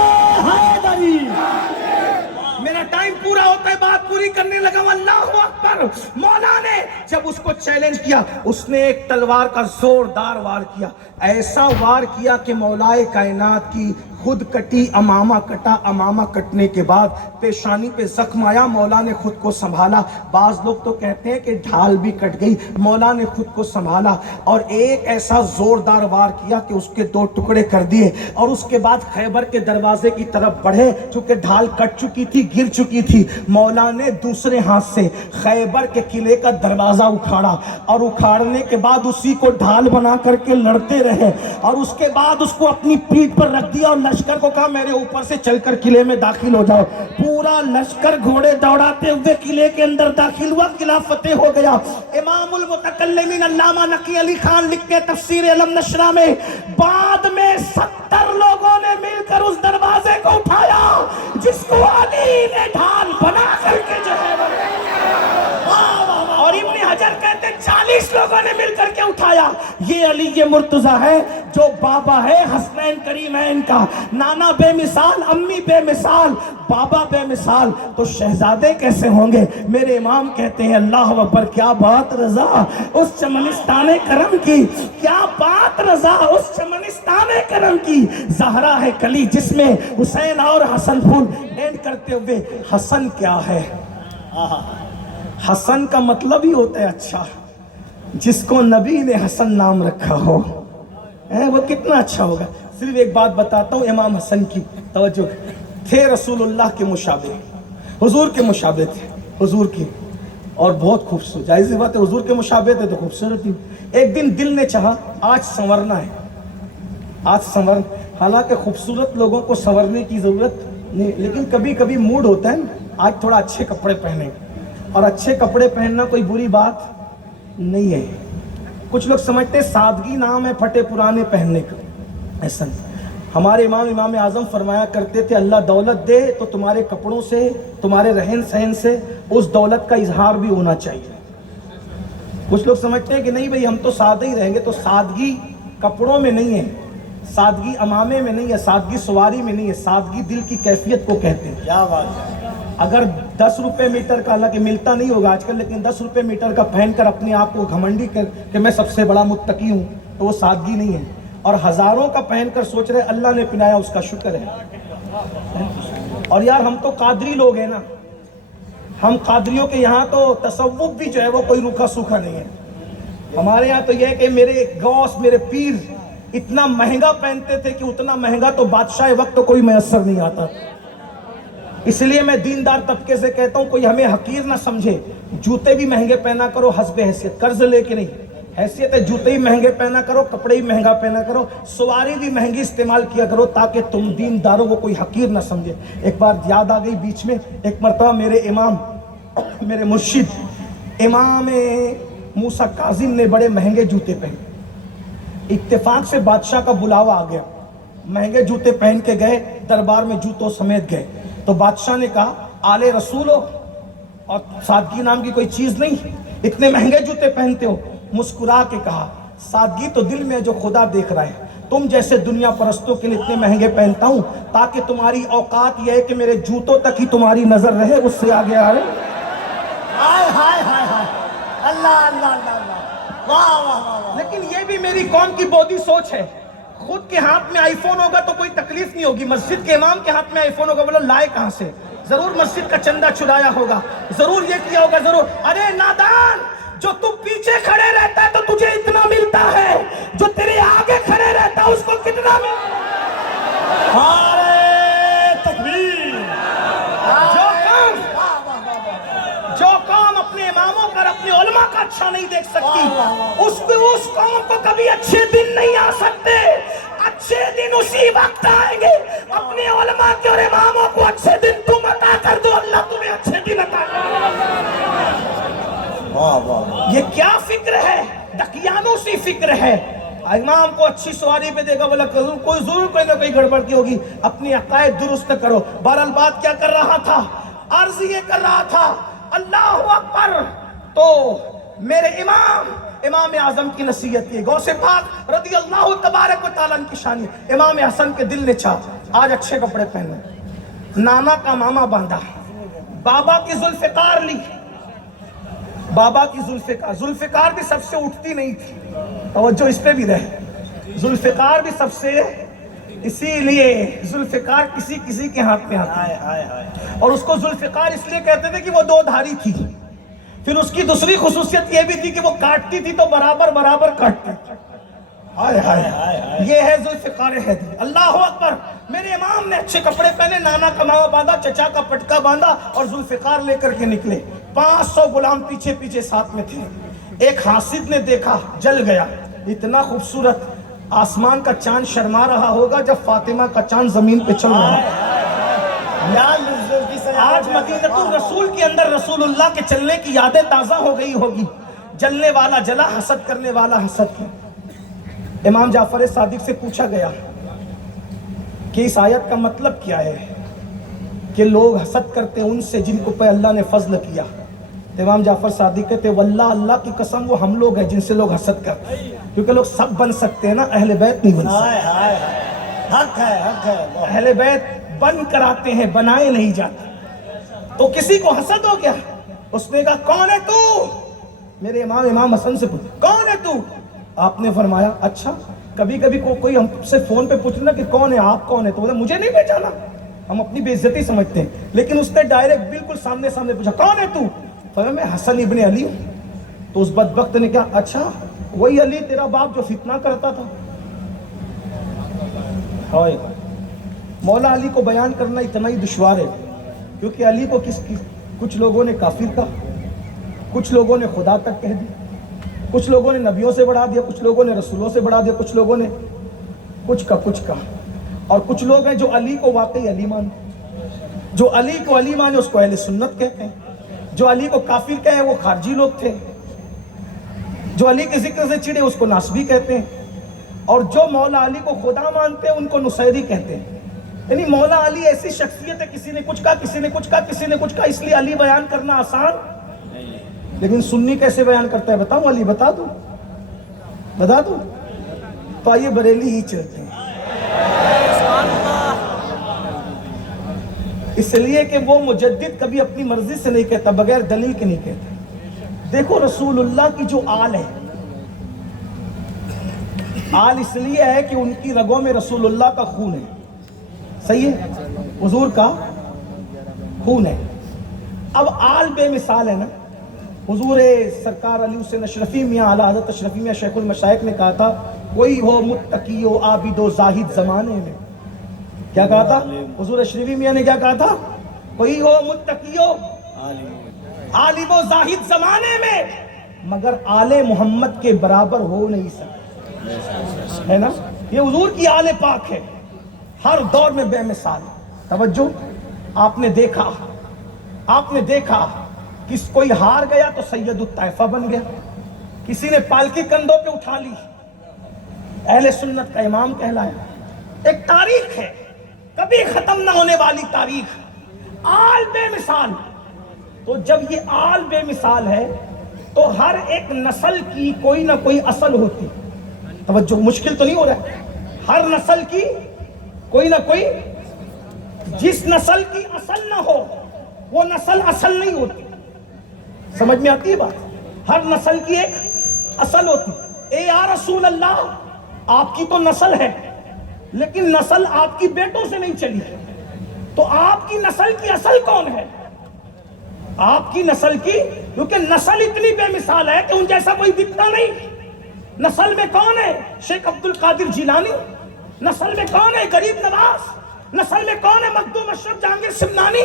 حیدری. میرا ٹائم پورا ہوتا ہے، بات پوری کرنے لگا. اللہ اکبر. مولا نے جب اس کو چیلنج کیا، اس نے ایک تلوار کا زوردار وار کیا. ایسا وار کیا کہ مولا کائنات کی خود کٹی امامہ کٹا. امامہ کٹنے کے بعد پیشانی پہ زخم آیا. مولا نے خود کو سنبھالا. بعض لوگ تو کہتے ہیں کہ ڈھال بھی کٹ گئی. مولا نے خود کو سنبھالا اور ایک ایسا زوردار وار کیا کہ اس کے 2 ٹکڑے کر دیے. اور اس کے بعد خیبر کے دروازے کی طرف بڑھے. چونکہ ڈھال کٹ چکی تھی، گر چکی تھی، مولا نے دوسرے ہاتھ سے خیبر کے قلعے کا دروازہ اکھاڑا. اور اکھاڑنے کے بعد اسی کو ڈھال بنا کر کے لڑتے رہے. اور اس کے بعد اس کو اپنی پیٹھ پر رکھ دیا اور لشکر کو کہا میرے اوپر سے چل کر قلعے میں داخل ہو جاؤ. پورا لشکر گھوڑے دوڑاتے ہوئے قلعے کے اندر داخل ہوا. قلعہ فتح ہو گیا. امام المتکلمین علامہ نقی علی خان لکھتے تفسیر علم نشرہ میں، بعد میں 70 لوگوں نے مل کر اس دروازے کو اٹھایا جس کو علی نے ڈھال بنا کر کے جو ہے. اور ابن حجر کہتے 40 لوگوں نے مل کر کے اٹھایا. یہ علی یہ مرتضیٰ ہے جو بابا ہے حسنین کریمین کا. نانا بے مثال، امی بے مثال، بابا بے مثال، تو شہزادے کیسے ہوں گے؟ میرے امام کہتے ہیں اللہ اکبر. کیا بات رضا اس چمنستان کرم کی، کیا بات رضا اس چمنستان کرم کی. زہرا ہے کلی جس میں حسین اور حسن پھول اینڈ کرتے ہوئے. حسن کیا ہے؟ حسن کا مطلب ہی ہوتا ہے اچھا. جس کو نبی نے حسن نام رکھا ہو وہ کتنا اچھا ہوگا. صرف ایک بات بتاتا ہوں امام حسن کی، توجہ. تھے رسول اللہ کے مشابہ، حضور کے مشابہ تھے، حضور کی، اور بہت خوبصورت. جائز بات ہے حضور کے مشابہ تھے تو خوبصورت ہی. ایک دن دل نے چاہا آج سنورنا ہے، آج سنور. حالانکہ خوبصورت لوگوں کو سنورنے کی ضرورت نہیں، لیکن کبھی کبھی موڈ ہوتا ہے آج تھوڑا اچھے کپڑے پہنے. اور اچھے کپڑے پہننا کوئی بری بات نہیں ہے. کچھ لوگ سمجھتے سادگی نام ہے پھٹے پرانے پہننے کا. ایسا ہمارے امام اعظم فرمایا کرتے تھے اللہ دولت دے تو تمہارے کپڑوں سے، تمہارے رہن سہن سے اس دولت کا اظہار بھی ہونا چاہیے. کچھ لوگ سمجھتے ہیں کہ نہیں بھئی ہم تو سادہ ہی رہیں گے. تو سادگی کپڑوں میں نہیں ہے، سادگی امامے میں نہیں ہے، سادگی سواری میں نہیں ہے، سادگی دل کی کیفیت کو کہتے ہیں. کیا بات ہے. اگر 10 روپے میٹر کا، حالانکہ ملتا نہیں ہوگا آج کل، لیکن 10 روپے میٹر کا پہن کر اپنے آپ کو گھمنڈی کر کہ میں سب سے بڑا متقی ہوں، تو وہ سادگی نہیں ہے. اور ہزاروں کا پہن کر سوچ رہے اللہ نے پہنایا اس کا شکر ہے. اور یار ہم تو قادری لوگ ہیں نا، ہم قادریوں کے یہاں تو تصوف بھی جو ہے وہ کوئی روکھا سوکھا نہیں ہے. ہمارے یہاں تو یہ ہے کہ میرے غوث، میرے پیر اتنا مہنگا پہنتے تھے کہ اتنا مہنگا تو بادشاہ وقت تو کوئی میسر نہیں آتا. اس لیے میں دیندار طبقے سے کہتا ہوں کوئی ہمیں حقیر نہ سمجھے. جوتے بھی مہنگے پہنا کرو حسب حیثیت، قرض لے کے نہیں. حیثیت ہے جوتے ہی مہنگے پہنا کرو، کپڑے ہی مہنگا پہنا کرو، سواری بھی مہنگی استعمال کیا کرو تاکہ تم دینداروں کو کوئی حقیر نہ سمجھے. ایک بار یاد آ گئی بیچ میں، ایک مرتبہ میرے امام، میرے مرشد امام موسیٰ کاظم نے بڑے مہنگے جوتے پہنے. اتفاق سے بادشاہ کا بلاوا آ گیا، مہنگے جوتے پہن کے گئے دربار میں، جوتوں سمیت گئے. تو بادشاہ نے کہا آل رسول ہو اور سادگی نام کی کوئی چیز نہیں، اتنے مہنگے جوتے پہنتے ہو. مسکرا کے کہا سادگی تو دل میں جو خدا دیکھ رہا ہے، تم جیسے دنیا پرستوں کے لیے اتنے مہنگے پہنتا ہوں تاکہ تمہاری اوقات یہ ہے کہ میرے جوتوں تک ہی تمہاری نظر رہے، اس سے آگے آئے. ہائے ہائے ہائے ہائے، اللہ اللہ اللہ اللہ، واہ واہ واہ. لیکن یہ بھی میری قوم کی بودی سوچ ہے. خود کے ہاتھ میں آئی فون ہوگا تو کوئی تکلیف نہیں ہوگی، مسجد کے امام کے ہاتھ میں آئی فون ہوگا، بولو لائے کہاں سے؟ ضرور مسجد کا چندہ چرایا ہوگا، ضرور یہ کیا ہوگا، ضرور. ارے نادان، جو تم پیچھے کھڑے رہتا ہے تو تجھے اتنا ملتا ہے، جو تیرے آگے کھڑے رہتا ہے اس کو کتنا ملتا ہے؟ نعرہ تکبیر. جو قوم اپنے اماموں پر، اپنے علماء کا اچھا نہیں دیکھ سکتی، اس قوم کو کبھی اچھے دن نہیں آ سکتے. اچھے دن اسی وقت آئیں گے اپنے علماء کے اور اماموں کو اچھے دن تم عطا کر دو، اللہ تمہیں اچھے دن عطا کر دو. یہ کیا فکر ہے؟ دقیانوں سی فکر ہے. امام کو اچھی سواری پہ دیکھا، بولا کوئی ضرور کوئی نہ کوئی گڑبڑ کی ہوگی، اپنی عقائد درست کرو. بہرحال بات کیا کر رہا تھا؟ عرض یہ کر رہا تھا اللہ اکبر. تو میرے امام اعظم کی نصیحت یہ، غوث پاک رضی اللہ تبارک و تعالیٰ کی شان. امام حسن کے دل نے چاہا آج اچھے کپڑے پہنے، نانا کا ماما باندھا، بابا کی ذوالفقار لی. بابا کی ذوالفقار بھی سب سے اٹھتی نہیں تھی، توجہ اس پہ بھی رہے. ذوالفقار بھی سب سے، اسی لیے ذوالفقار کسی کسی کے ہاتھ میں آتی ہے. اور اس کو ذوالفقار اس لیے کہتے تھے کہ وہ دو دھاری تھی. پھر اس کی دوسری خصوصیت یہ بھی تھی کہ وہ کاٹتی تھی تو برابر برابر کاٹتی. یہ ہے ذوالفقار حیدری. اللہ اکبر. میرے امام نے اچھے کپڑے پہنے، نانا کا ماما باندھا، چچا کا پٹکا باندھا اور ذوالفقار لے کر کے نکلے. 500 غلام پیچھے پیچھے ساتھ میں تھے. ایک حاسد نے دیکھا، جل گیا. اتنا خوبصورت آسمان کا چاند شرما رہا ہوگا جب فاطمہ کا چاند زمین پہ چل رہا ہے. آج مدینہ الرسول کے اندر رسول اللہ کے چلنے کی یادیں تازہ ہو گئی ہوگی. جلنے والا جلا، حسد کرنے والا حسد کیا. امام جعفر صادق سے پوچھا گیا کہ اس آیت کا مطلب کیا ہے کہ لوگ حسد کرتے ان سے جن کو پہ اللہ نے فضل کیا. امام جعفر صادق کہتے واللہ اللہ کی قسم وہ ہم لوگ ہیں جن سے لوگ حسد کرتے ہیں، کیونکہ لوگ سب بن سکتے ہیں نا، اہل بیت نہیں بن سکتے. حق ہے حق ہے. اہل بیت بن کراتے ہیں، بنائے نہیں جاتے. تو کسی کو حسد ہو گیا، اس نے کہا کون ہے تو؟ میرے امام حسن سے پوچھا کون ہے تو؟ آپ نے فرمایا اچھا کبھی کبھی کوئی ہم سے فون پہ پوچھ لینا کہ کون ہے آپ، کون ہے تو بولا مجھے نہیں پہچانا، ہم اپنی بے عزتی سمجھتے ہیں. لیکن اس نے ڈائریکٹ بالکل سامنے پوچھا کون ہے تو؟ فرمایا میں حسن ابن علی ہوں. تو اس بدبخت نے کہا اچھا وہی علی تیرا باپ جو فتنہ کرتا تھا. مولا علی کو بیان کرنا اتنا ہی دشوار ہے کیونکہ علی کو کچھ لوگوں نے کافر کہا، کچھ لوگوں نے خدا تک کہہ دی، کچھ لوگوں نے نبیوں سے بڑھا دیا، کچھ لوگوں نے رسولوں سے بڑھا دیا، کچھ لوگوں نے کچھ کہا. اور کچھ لوگ ہیں جو علی کو واقعی علی مانتے، جو علی کو علی مانے اس کو اہل سنت کہتے ہیں، جو علی کو کافر کہے وہ خارجی لوگ تھے، جو علی کے ذکر سے چڑے اس کو ناسبی کہتے ہیں، اور جو مولا علی کو خدا مانتے ہیں ان کو نصیری کہتے ہیں. یعنی مولا علی ایسی شخصیت ہے، کسی نے کچھ کہا، کسی نے کچھ کہا، کسی نے کچھ کہا، اس لیے علی بیان کرنا آسان. لیکن سنی کیسے بیان کرتا ہے بتاؤں؟ علی بتا دوں تو آئیے بریلی ہی چلتے ہیں. اس لیے کہ وہ مجدد کبھی اپنی مرضی سے نہیں کہتا، بغیر دلیل کے نہیں کہتا۔ دیکھو رسول اللہ کی جو آل ہے، آل اس لیے ہے کہ ان کی رگوں میں رسول اللہ کا خون ہے، صحیح ہے، حضور کا خون ہے۔ اب آل بے مثال ہے نا۔ حضور سرکار علی حسین اشرفی میاں اعلیٰ حضرت اشرفی میاں شیخ المشائخ نے کہا تھا، کوئی ہو متقی و عابد و زاہد زمانے میں۔ کیا کہا تھا حضور اشرفی میاں نے؟ کیا کہا تھا؟ کوئی ہو متقی و عالم و زاہد زمانے میں، مگر آل محمد کے برابر ہو نہیں سکتا، ہے نا۔ یہ حضور کی آل پاک ہے، ہر دور میں بے مثال۔ توجہ، آپ نے دیکھا کس کوئی ہار گیا تو سید الطائفہ بن گیا، کسی نے پالکی کندھوں پہ اٹھا لی، اہل سنت کا امام کہلایا۔ ایک تاریخ ہے، کبھی ختم نہ ہونے والی تاریخ، آل بے مثال۔ تو جب یہ آل بے مثال ہے تو ہر ایک نسل کی کوئی نہ کوئی اصل ہوتی۔ توجہ، مشکل تو نہیں ہو رہا ہے؟ ہر نسل کی کوئی نہ کوئی، جس نسل کی اصل نہ ہو وہ نسل اصل نہیں ہوتی۔ سمجھ میں آتی ہے بات؟ ہر نسل کی ایک اصل ہوتی۔ اے یا رسول اللہ، آپ کی تو نسل ہے لیکن نسل آپ کی بیٹوں سے نہیں چلی، تو آپ کی نسل کی اصل کون ہے؟ آپ کی نسل کی، کیونکہ نسل اتنی بے مثال ہے کہ ان جیسا کوئی دکھتا نہیں۔ نسل میں کون ہے؟ شیخ عبد القادر جیلانی۔ نسل میں کون ہے؟ غریب نواز۔ نسل میں کون ہے؟ مخدوم اشرف جہانگیر سمنانی۔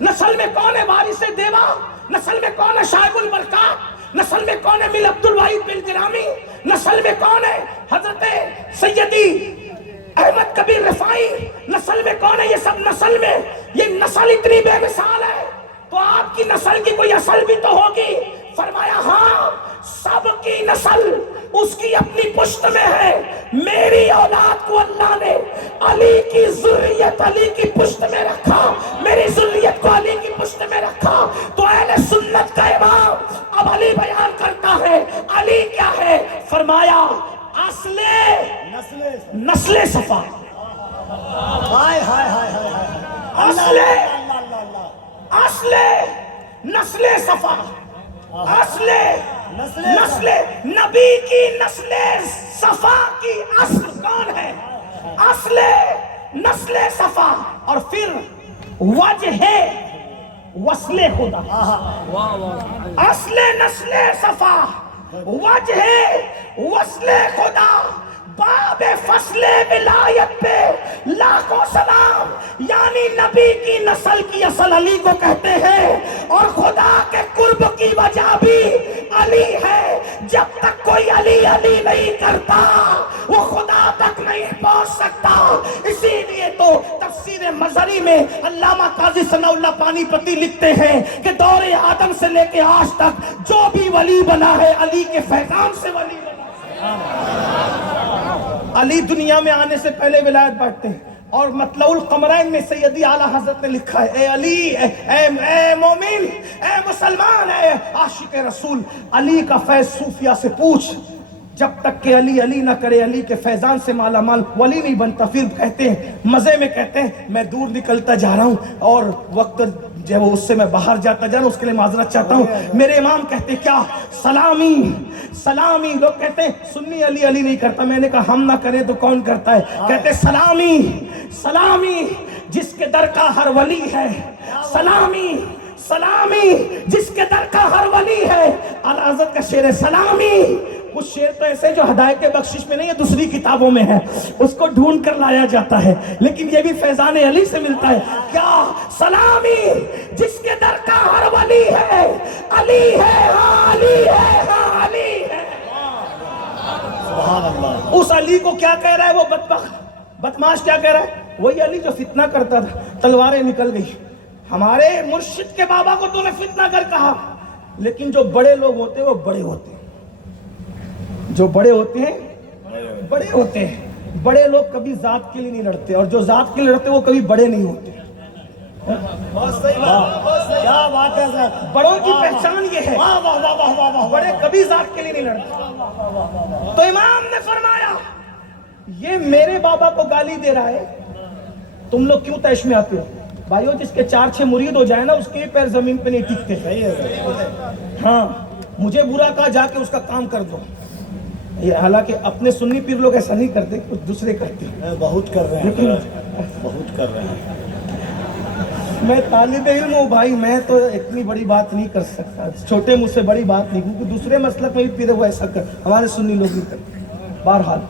نسل میں کون ہے؟ وارث دیوا۔ نسل میں کون ہے؟ شاہب البرکات۔ نسل میں کون ہے؟ مل عبد الواحد بن گرامی۔ نسل میں کون ہے؟ حضرت سیدی احمد کبیر رفاعی۔ نسل میں کون ہے؟ یہ سب نسل میں، یہ نسل اتنی بے مثال ہے، تو آپ کی نسل کی کوئی اصل بھی تو ہوگی۔ فرمایا ہاں، سب کی نسل اس کی اپنی پشت میں ہے۔ میری اولاد کو اللہ نے علی کی ذریت علی کی پشت میں رکھا، میری ذریت کو علی کی پشت میں رکھا۔ تو اہل سنت کا امام اب علی بیان کرتا ہے، علی کیا ہے؟ فرمایا نسل صفا، اصل نسل صفا، اصل نسل نبی کی، نسل صفا کی اصل کون ہے؟ اصل نسل صفا، اور پھر وجہ وصل خدا۔ اصل نسل صفا، وجہ وصل خدا، باب فصل ولایت پہ لاکھوں سلام۔ یعنی نبی کی نسل کی اصل علی کو کہتے ہیں، اور خدا کے قرب کی وجہ بھی علی ہے۔ جب تک کوئی علی علی نہیں کرتا وہ خدا تک نہیں پہنچ سکتا۔ اسی لیے تو تفسیر مظہری میں علامہ قاضی ثناء اللہ پانی پتی لکھتے ہیں کہ دور آدم سے لے کے آج تک جو بھی ولی بنا ہے علی کے فیضان سے ولی بنا۔ علی دنیا میں آنے سے پہلے ولایت بانٹتے ہیں، اور مطلع القمرین میں سیدی اعلیٰ حضرت نے لکھا ہے، اے علی، اے مومن، اے مسلمان، اے عاشق رسول، علی کا فیض صوفیہ سے پوچھ۔ جب تک کہ علی علی نہ کرے، علی کے فیضان سے مالا مال ولی نہیں بنتا۔ پھر کہتے ہیں، مزے میں کہتے ہیں، میں دور نکلتا جا رہا ہوں اور وقت جب اس سے میں باہر جاتا جا رہا ہوں، اس کے لیے معذرت چاہتا ہوں۔ میرے امام کہتے کیا؟ سلامی سلامی۔ لوگ کہتے ہیں سنی علی علی نہیں کرتا، میں نے کہا ہم نہ کریں تو کون کرتا ہے؟ کہتے سلامی سلامی جس کے در کا ہر ولی ہے، سلامی سلامی جس کے در کا ہر ولی ہے۔ اعلیٰ حضرت کا شعر ہے سلامی۔ کچھ شعر تو ایسے جو ہدایت بخشش میں نہیں ہے، دوسری کتابوں میں ہے، اس کو ڈھونڈ کر لایا جاتا ہے، لیکن یہ بھی فیضان علی سے ملتا ہے۔ کیا؟ سلامی جس کے در کا ہر ولی ہے، علی ہے، ہاں علی ہے، ہاں علی ہے۔ سبحان اللہ۔ اس علی کو کیا کہہ رہا ہے وہ بدبخت بدماش؟ کیا کہہ رہا ہے؟ وہی علی جو فتنہ کرتا تھا، تلواریں نکل گئی۔ ہمارے مرشد کے بابا کو تو نے فتنہ کر کہا، لیکن جو بڑے لوگ ہوتے ہیں وہ بڑے ہوتے ہیں، جو بڑے ہوتے ہیں بڑے ہوتے ہیں۔ بڑے لوگ کبھی ذات کے لیے نہیں لڑتے، اور جو ذات کے لیے لڑتے وہ کبھی بڑے نہیں ہوتے۔ کیا بات ہے حضرت، بڑوں کی پہچان یہ ہے، واہ واہ واہ واہ واہ واہ۔ بڑے کبھی ذات کے لیے نہیں لڑتے۔ تو امام نے فرمایا یہ میرے بابا کو گالی دے رہا ہے، تم لوگ کیوں تیش میں آتے ہو؟ بھائیو جس کے 4-6 مرید ہو جائے نا اس کے پیر زمین پہ نہیں ٹکتے. ہاں مجھے برا کہا جا کے اس کا کام کر دو. یہ حالانکہ اپنے سنی پیر لوگ ایسا نہیں کرتے, کچھ دوسرے کرتے ہیں. بہت کر رہے ہیں, بہت کر رہے ہیں. میں طالب علم ہوں بھائی, میں تو اتنی بڑی بات نہیں کر سکتا, چھوٹے مجھ سے بڑی بات نہیں, کیونکہ دوسرے مسلک میں بھی پیر وہ ایسا کر, ہمارے سنی لوگ نہیں کرتے. بہرحال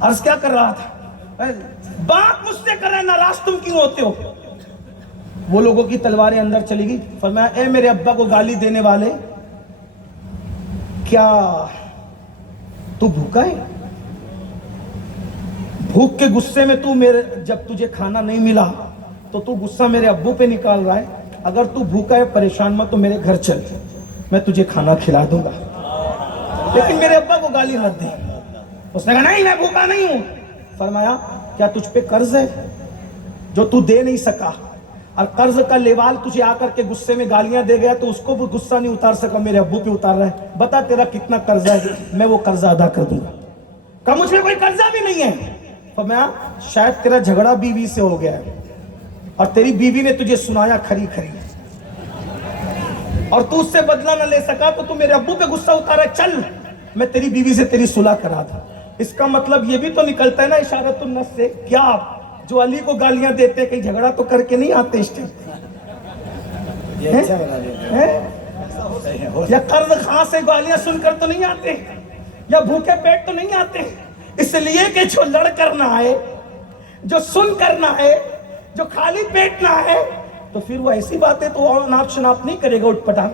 عرض کیا کر رہا تھا, بات مجھ سے کر رہے, ناراض تم کیوں ہوتے ہو؟ وہ لوگوں کی تلواریں اندر چلی گئی. فرمایا اے میرے ابا کو گالی دینے والے, کیا تو بھوکا ہے؟ بھوک کے غصے میں تو میرے, جب تجھے کھانا نہیں ملا تو تو غصہ میرے ابو پہ نکال رہا ہے. اگر تو بھوکا ہے پریشان مت, تو میرے گھر چل, میں تجھے کھانا کھلا دوں گا, لیکن میرے ابا کو گالی مت دے. اس نے کہا نہیں میں بھوکا نہیں ہوں. فرمایا کیا تجھ پہ قرض ہے جو تو دے نہیں سکا, اور قرض کا لیوال تجھے آ کر کے غصے میں گالیاں دے گیا تو اس کو بھی غصہ نہیں اتار سکا, میرے ابو پہ اتار رہا ہے, بتا تیرا کتنا قرضہ ہے, میں وہ قرضہ ادا کر دوں گا. کہا مجھ میں کوئی قرضہ بھی نہیں ہے. فرمایا شاید تیرا جھگڑا بیوی سے ہو گیا ہے اور تیری بیوی نے تجھے سنایا کھری کھری, اور تو اس سے بدلہ نہ لے سکا تو میرے ابو پہ غصہ اتارا, چل میں تیری بیوی سے تیری صلح کرا دوں. اس کا مطلب یہ بھی تو نکلتا ہے نا اشارت النص سے, کیا جو علی کو گالیاں دیتے کہیں جھگڑا تو کر کے نہیں آتے اسٹیج, یا قرض خاں سے گالیاں سن کر تو نہیں آتے, یا بھوکے پیٹ تو نہیں آتے. اس لیے کہ جو لڑ کر نہ آئے, جو سن کر نہ آئے, جو خالی پیٹ نہ آئے, تو پھر وہ ایسی باتیں تو ناپ شناپ نہیں کرے گا اٹھ پٹا.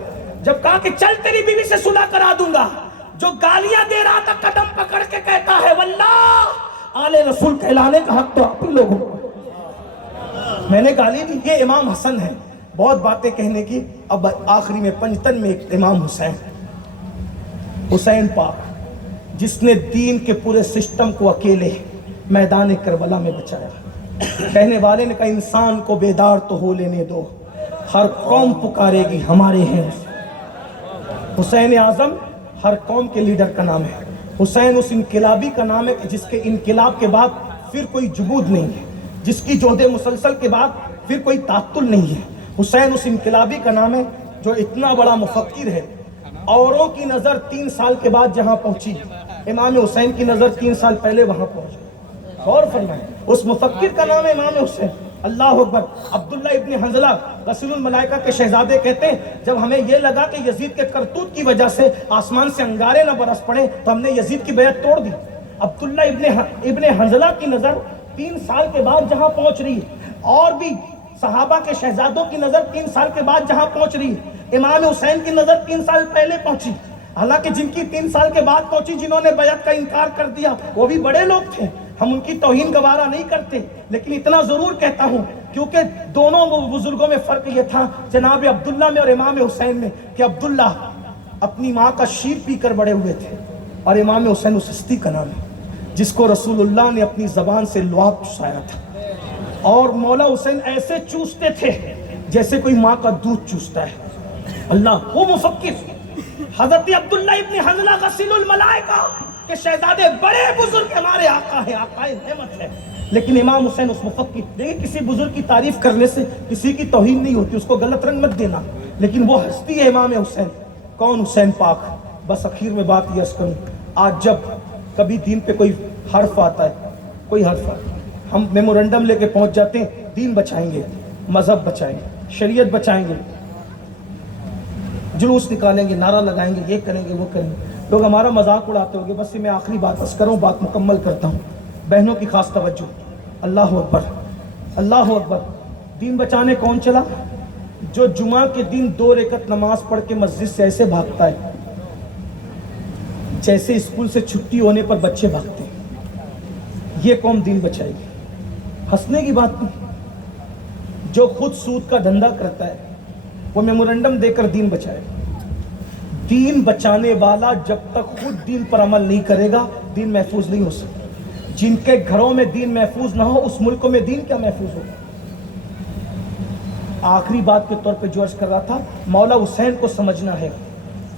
جب کہا کہ چل تیری بیوی سے صلح کرا دوں گا, جو گالیاں دے رہا تھا قدم پکڑ کے کہتا ہے واللہ آل رسول کہلانے کا حق تو آپ ہی لوگوں کو, میں نے گالی دی. یہ امام حسن ہے, بہت باتیں کہنے کی. اب آخری میں پنجتن میں ایک امام حسین پاک, جس نے دین کے پورے سسٹم کو اکیلے میدان کربلا میں بچایا. کہنے والے نے کہا انسان کو بیدار تو ہو لینے دو, ہر قوم پکارے گی ہمارے ہیں. حسین اعظم ہر قوم کے لیڈر کا نام ہے. حسین اس انقلابی کا نام ہے کہ جس کے انقلاب کے بعد پھر کوئی جمود نہیں ہے, جس کی جہد مسلسل کے بعد پھر کوئی تعطل نہیں ہے. حسین اس انقلابی کا نام ہے جو اتنا بڑا مفکر ہے. اوروں کی نظر 3 سال کے بعد جہاں پہنچی, امام حسین کی نظر 3 سال پہلے وہاں پہنچی. غور فرمائیں, اس مفکر کا نام ہے امام حسین. اللہ اکبر. عبداللہ ابن حنظلہ رسول الملائکہ کے شہزادے کہتے ہیں جب ہمیں یہ لگا کہ یزید کے کرتوت کی وجہ سے آسمان سے انگارے نہ برس پڑے تو ہم نے یزید کی بیعت توڑ دی. عبداللہ ابن حنظلہ کی نظر 3 سال کے بعد جہاں پہنچ رہی ہے, اور بھی صحابہ کے شہزادوں کی نظر 3 سال کے بعد جہاں پہنچ رہی ہے, امام حسین کی نظر 3 سال پہلے پہنچی. حالانکہ جن کی 3 سال کے بعد پہنچی, جنہوں نے بیعت کا انکار کر دیا, وہ بھی بڑے لوگ تھے, ہم ان کی توہین گوارا نہیں کرتے. لیکن اتنا ضرور کہتا ہوں, کیونکہ دونوں بزرگوں میں فرق یہ تھا جناب عبداللہ میں اور امام حسین میں, کہ عبداللہ اپنی ماں کا شیر پی کر بڑے ہوئے تھے, اور امام حسین اس ہستی کا نام ہے جس کو رسول اللہ نے اپنی زبان سے لعاب چوسایا تھا. اور مولا حسین ایسے چوستے تھے جیسے کوئی ماں کا دودھ چوستا ہے. اللہ, وہ مفکر حضرت عبداللہ ابن حنظلہ غسیل الملائکہ کے شہزادے, بڑے بزرگ ہمارے آقا ہے, آقا نعمت ہے. لیکن امام حسین اس مفکر, دیکھیں کسی بزرگ کی تعریف کرنے سے کسی کی توہین نہیں ہوتی, اس کو غلط رنگ مت دینا, لیکن وہ ہستی ہے امام حسین. کون حسین پاک؟ بس اخیر میں بات یہ عرض کروں, آج جب کبھی دین پہ کوئی حرف آتا ہے, کوئی حرف آتا ہے, ہم میمورنڈم لے کے پہنچ جاتے ہیں, دین بچائیں گے, مذہب بچائیں گے, شریعت بچائیں گے, جلوس نکالیں گے, نعرہ لگائیں گے, یہ کریں گے, وہ کریں گے. لوگ ہمارا مذاق اڑاتے ہوں گے. بس میں آخری بات عرض کروں, بات مکمل کرتا ہوں. بہنوں کی خاص توجہ. اللہ اکبر, اللہ اکبر. دین بچانے کون چلا؟ جو جمعہ کے دن 2 رکعت نماز پڑھ کے مسجد سے ایسے بھاگتا ہے جیسے اسکول سے چھٹی ہونے پر بچے بھاگتے ہیں. یہ قوم دین بچائے گی. ہنسنے کی بات نہیں. جو خود سود کا دھندا کرتا ہے وہ میمورنڈم دے کر دین بچائے. دین بچانے والا جب تک خود دین پر عمل نہیں کرے گا, دین محفوظ نہیں ہو سکتا. جن کے گھروں میں دین محفوظ نہ ہو, اس ملک میں دین کیا محفوظ ہوگا؟ آخری بات کے طور پہ جو عرض کر رہا تھا, مولا حسین کو سمجھنا ہے.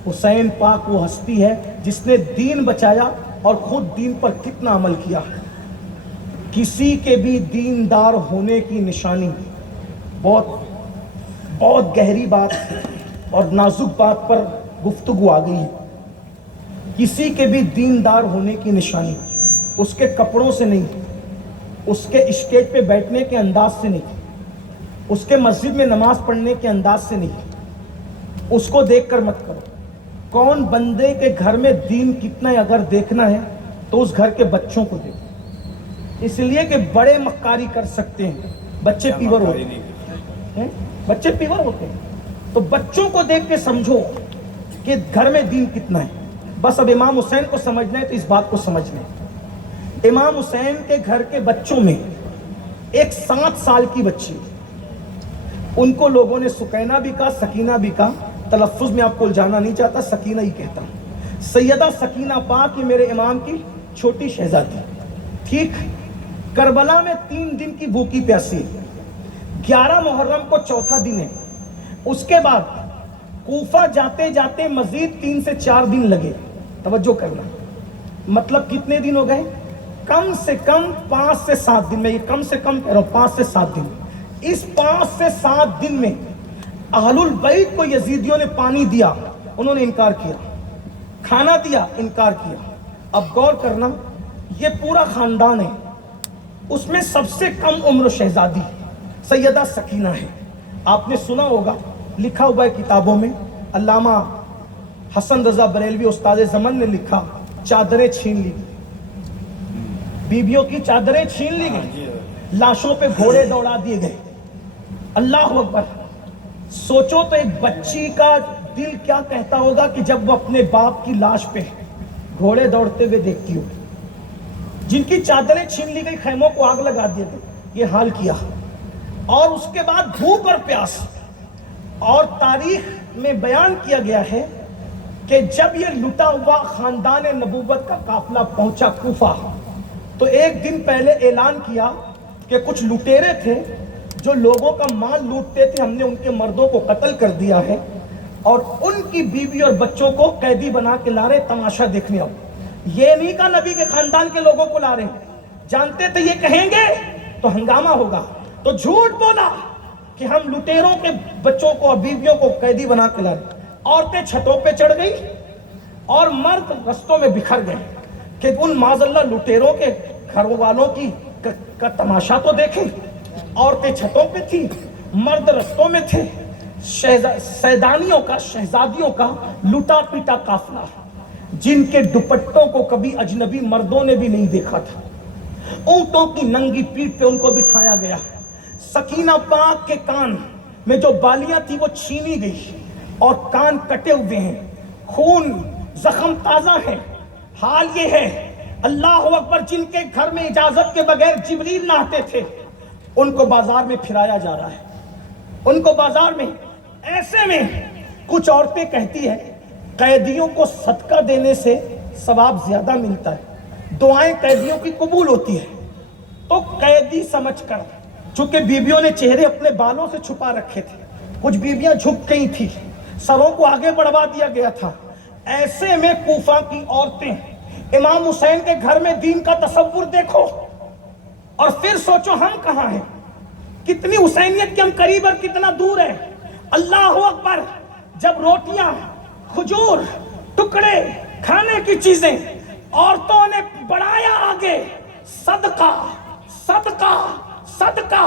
حسین پاک وہ ہستی ہے جس نے دین بچایا اور خود دین پر کتنا عمل کیا. کسی کے بھی دیندار ہونے کی نشانی بہت گہری بات اور نازک بات پر گفتگو آ گئی ہے. کسی کے بھی دیندار ہونے کی نشانی اس کے کپڑوں سے نہیں، اس کے اسٹیج پہ بیٹھنے کے انداز سے نہیں، اس کے مسجد میں نماز پڑھنے کے انداز سے نہیں. اس کو دیکھ کر مت کرو. کون بندے کے گھر میں دین کتنا ہے اگر دیکھنا ہے تو اس گھر کے بچوں کو دیکھو. اس لیے کہ بڑے مکاری کر سکتے ہیں، بچے پیور ہوتے ہیں. بچے پیور ہوتے ہیں تو بچوں کو دیکھ کے سمجھو کہ گھر میں دین کتنا ہے. بس اب امام حسین کو سمجھنا ہے تو اس بات کو سمجھنا ہے. امام حسین کے گھر کے بچوں میں ایک 7 سال کی بچی، ان کو لوگوں نے سکینہ بھی کہا، سکینہ بھی کہا. تلفظ میں آپ کو الجھانا نہیں چاہتا، سکینہ ہی کہتا ہوں. سیدہ سکینہ پاک یہ میرے امام کی چھوٹی شہزادی. ٹھیک، کربلا میں 3 دن کی بھوکی پیاسی. 11 محرم کو چوتھا دن ہے. اس کے بعد کوفہ جاتے جاتے مزید 3 سے 4 دن لگے. توجہ کرنا، مطلب کتنے دن ہو گئے؟ کم سے کم 5 سے 7 دن. میں یہ کم سے کم کہہ رہا ہوں، 5 سے 7 دن. اس 5 سے 7 دن میں اہل البیت کو یزیدیوں نے پانی دیا، انہوں نے انکار کیا. کھانا دیا، انکار کیا. اب غور کرنا، یہ پورا خاندان ہے، اس میں سب سے کم عمر شہزادی سیدہ سکینہ ہے. آپ نے سنا ہوگا، لکھا ہوا ہے کتابوں میں. علامہ حسن رضا بریلوی استاد زمن نے لکھا، چادریں چھین لی، بیویوں کی چادریں چھین لی گئی، لاشوں پہ گھوڑے دوڑا دیے گئے. اللہ اکبر. سوچو تو ایک بچی کا دل کیا کہتا ہوگا کہ جب وہ اپنے باپ کی لاش پہ گھوڑے دوڑتے ہوئے دیکھتی ہو. جن کی چادریں چھین لی گئی، خیموں کو آگ لگا دیے گئے، یہ حال کیا. اور اس کے بعد بھوک اور پیاس. اور تاریخ میں بیان کیا گیا ہے کہ جب یہ لٹا ہوا خاندان نبوت کا قافلہ پہنچا کوفہ، تو ایک دن پہلے اعلان کیا کہ کچھ لٹیرے تھے جو لوگوں کا مال لوٹتے تھے، ہم نے ان کے مردوں کو قتل کر دیا ہے اور ان کی بیوی اور بچوں کو قیدی بنا کے لا رہے تماشا دیکھنے. آؤ. یہ نہیں کہا نبی کے خاندان کے لوگوں کو لا رہے ہیں، جانتے تھے یہ کہیں گے تو ہنگامہ ہوگا، تو جھوٹ بولا کہ ہم لٹیروں کے بچوں کو اور بیویوں کو قیدی بنا کے لا رہے. عورتیں چھتوں پہ چڑھ گئی اور مرد رستوں میں بکھر گئے کہ ان معاذ اللہ لٹیروں کے گھر والوں کی کا تماشا تو دیکھیں. عورتیں چھتوں پہ تھی، مرد رستوں میں تھے. سیدانیوں کا، شہزادیوں کا لٹا پیٹا قافلہ، جن کے دوپٹوں کو کبھی اجنبی مردوں نے بھی نہیں دیکھا تھا. اونٹوں کی ننگی پیٹھ پہ ان کو بٹھایا گیا. سکینہ پاک کے کان میں جو بالیاں تھی وہ چھینی گئی اور کان کٹے ہوئے ہیں، خون، زخم تازہ ہے. حال یہ ہے، اللہ اکبر، جن کے گھر میں اجازت کے بغیر جبریل نہ آتے تھے، ان کو بازار میں پھرایا جا رہا ہے. ان کو بازار میں. ایسے میں کچھ عورتیں کہتی ہیں قیدیوں کو صدقہ دینے سے ثواب زیادہ ملتا ہے، دعائیں قیدیوں کی قبول ہوتی ہے. تو قیدی سمجھ کر، چونکہ بیویوں نے چہرے اپنے بالوں سے چھپا رکھے تھے، کچھ بیویاں جھک گئی تھی، سروں کو آگے بڑھوا دیا گیا تھا. ایسے میں کوفہ کی عورتیں امام حسین کے گھر میں دین کا تصور دیکھو اور پھر سوچو ہم کہاں ہیں، کتنی حسینیت کے ہم قریب اور کتنا دور ہے. اللہ اکبر. جب روٹیاں، کھجور، ٹکڑے، کھانے کی چیزیں عورتوں نے بڑھایا آگے، صدقہ صدقہ صدقہ،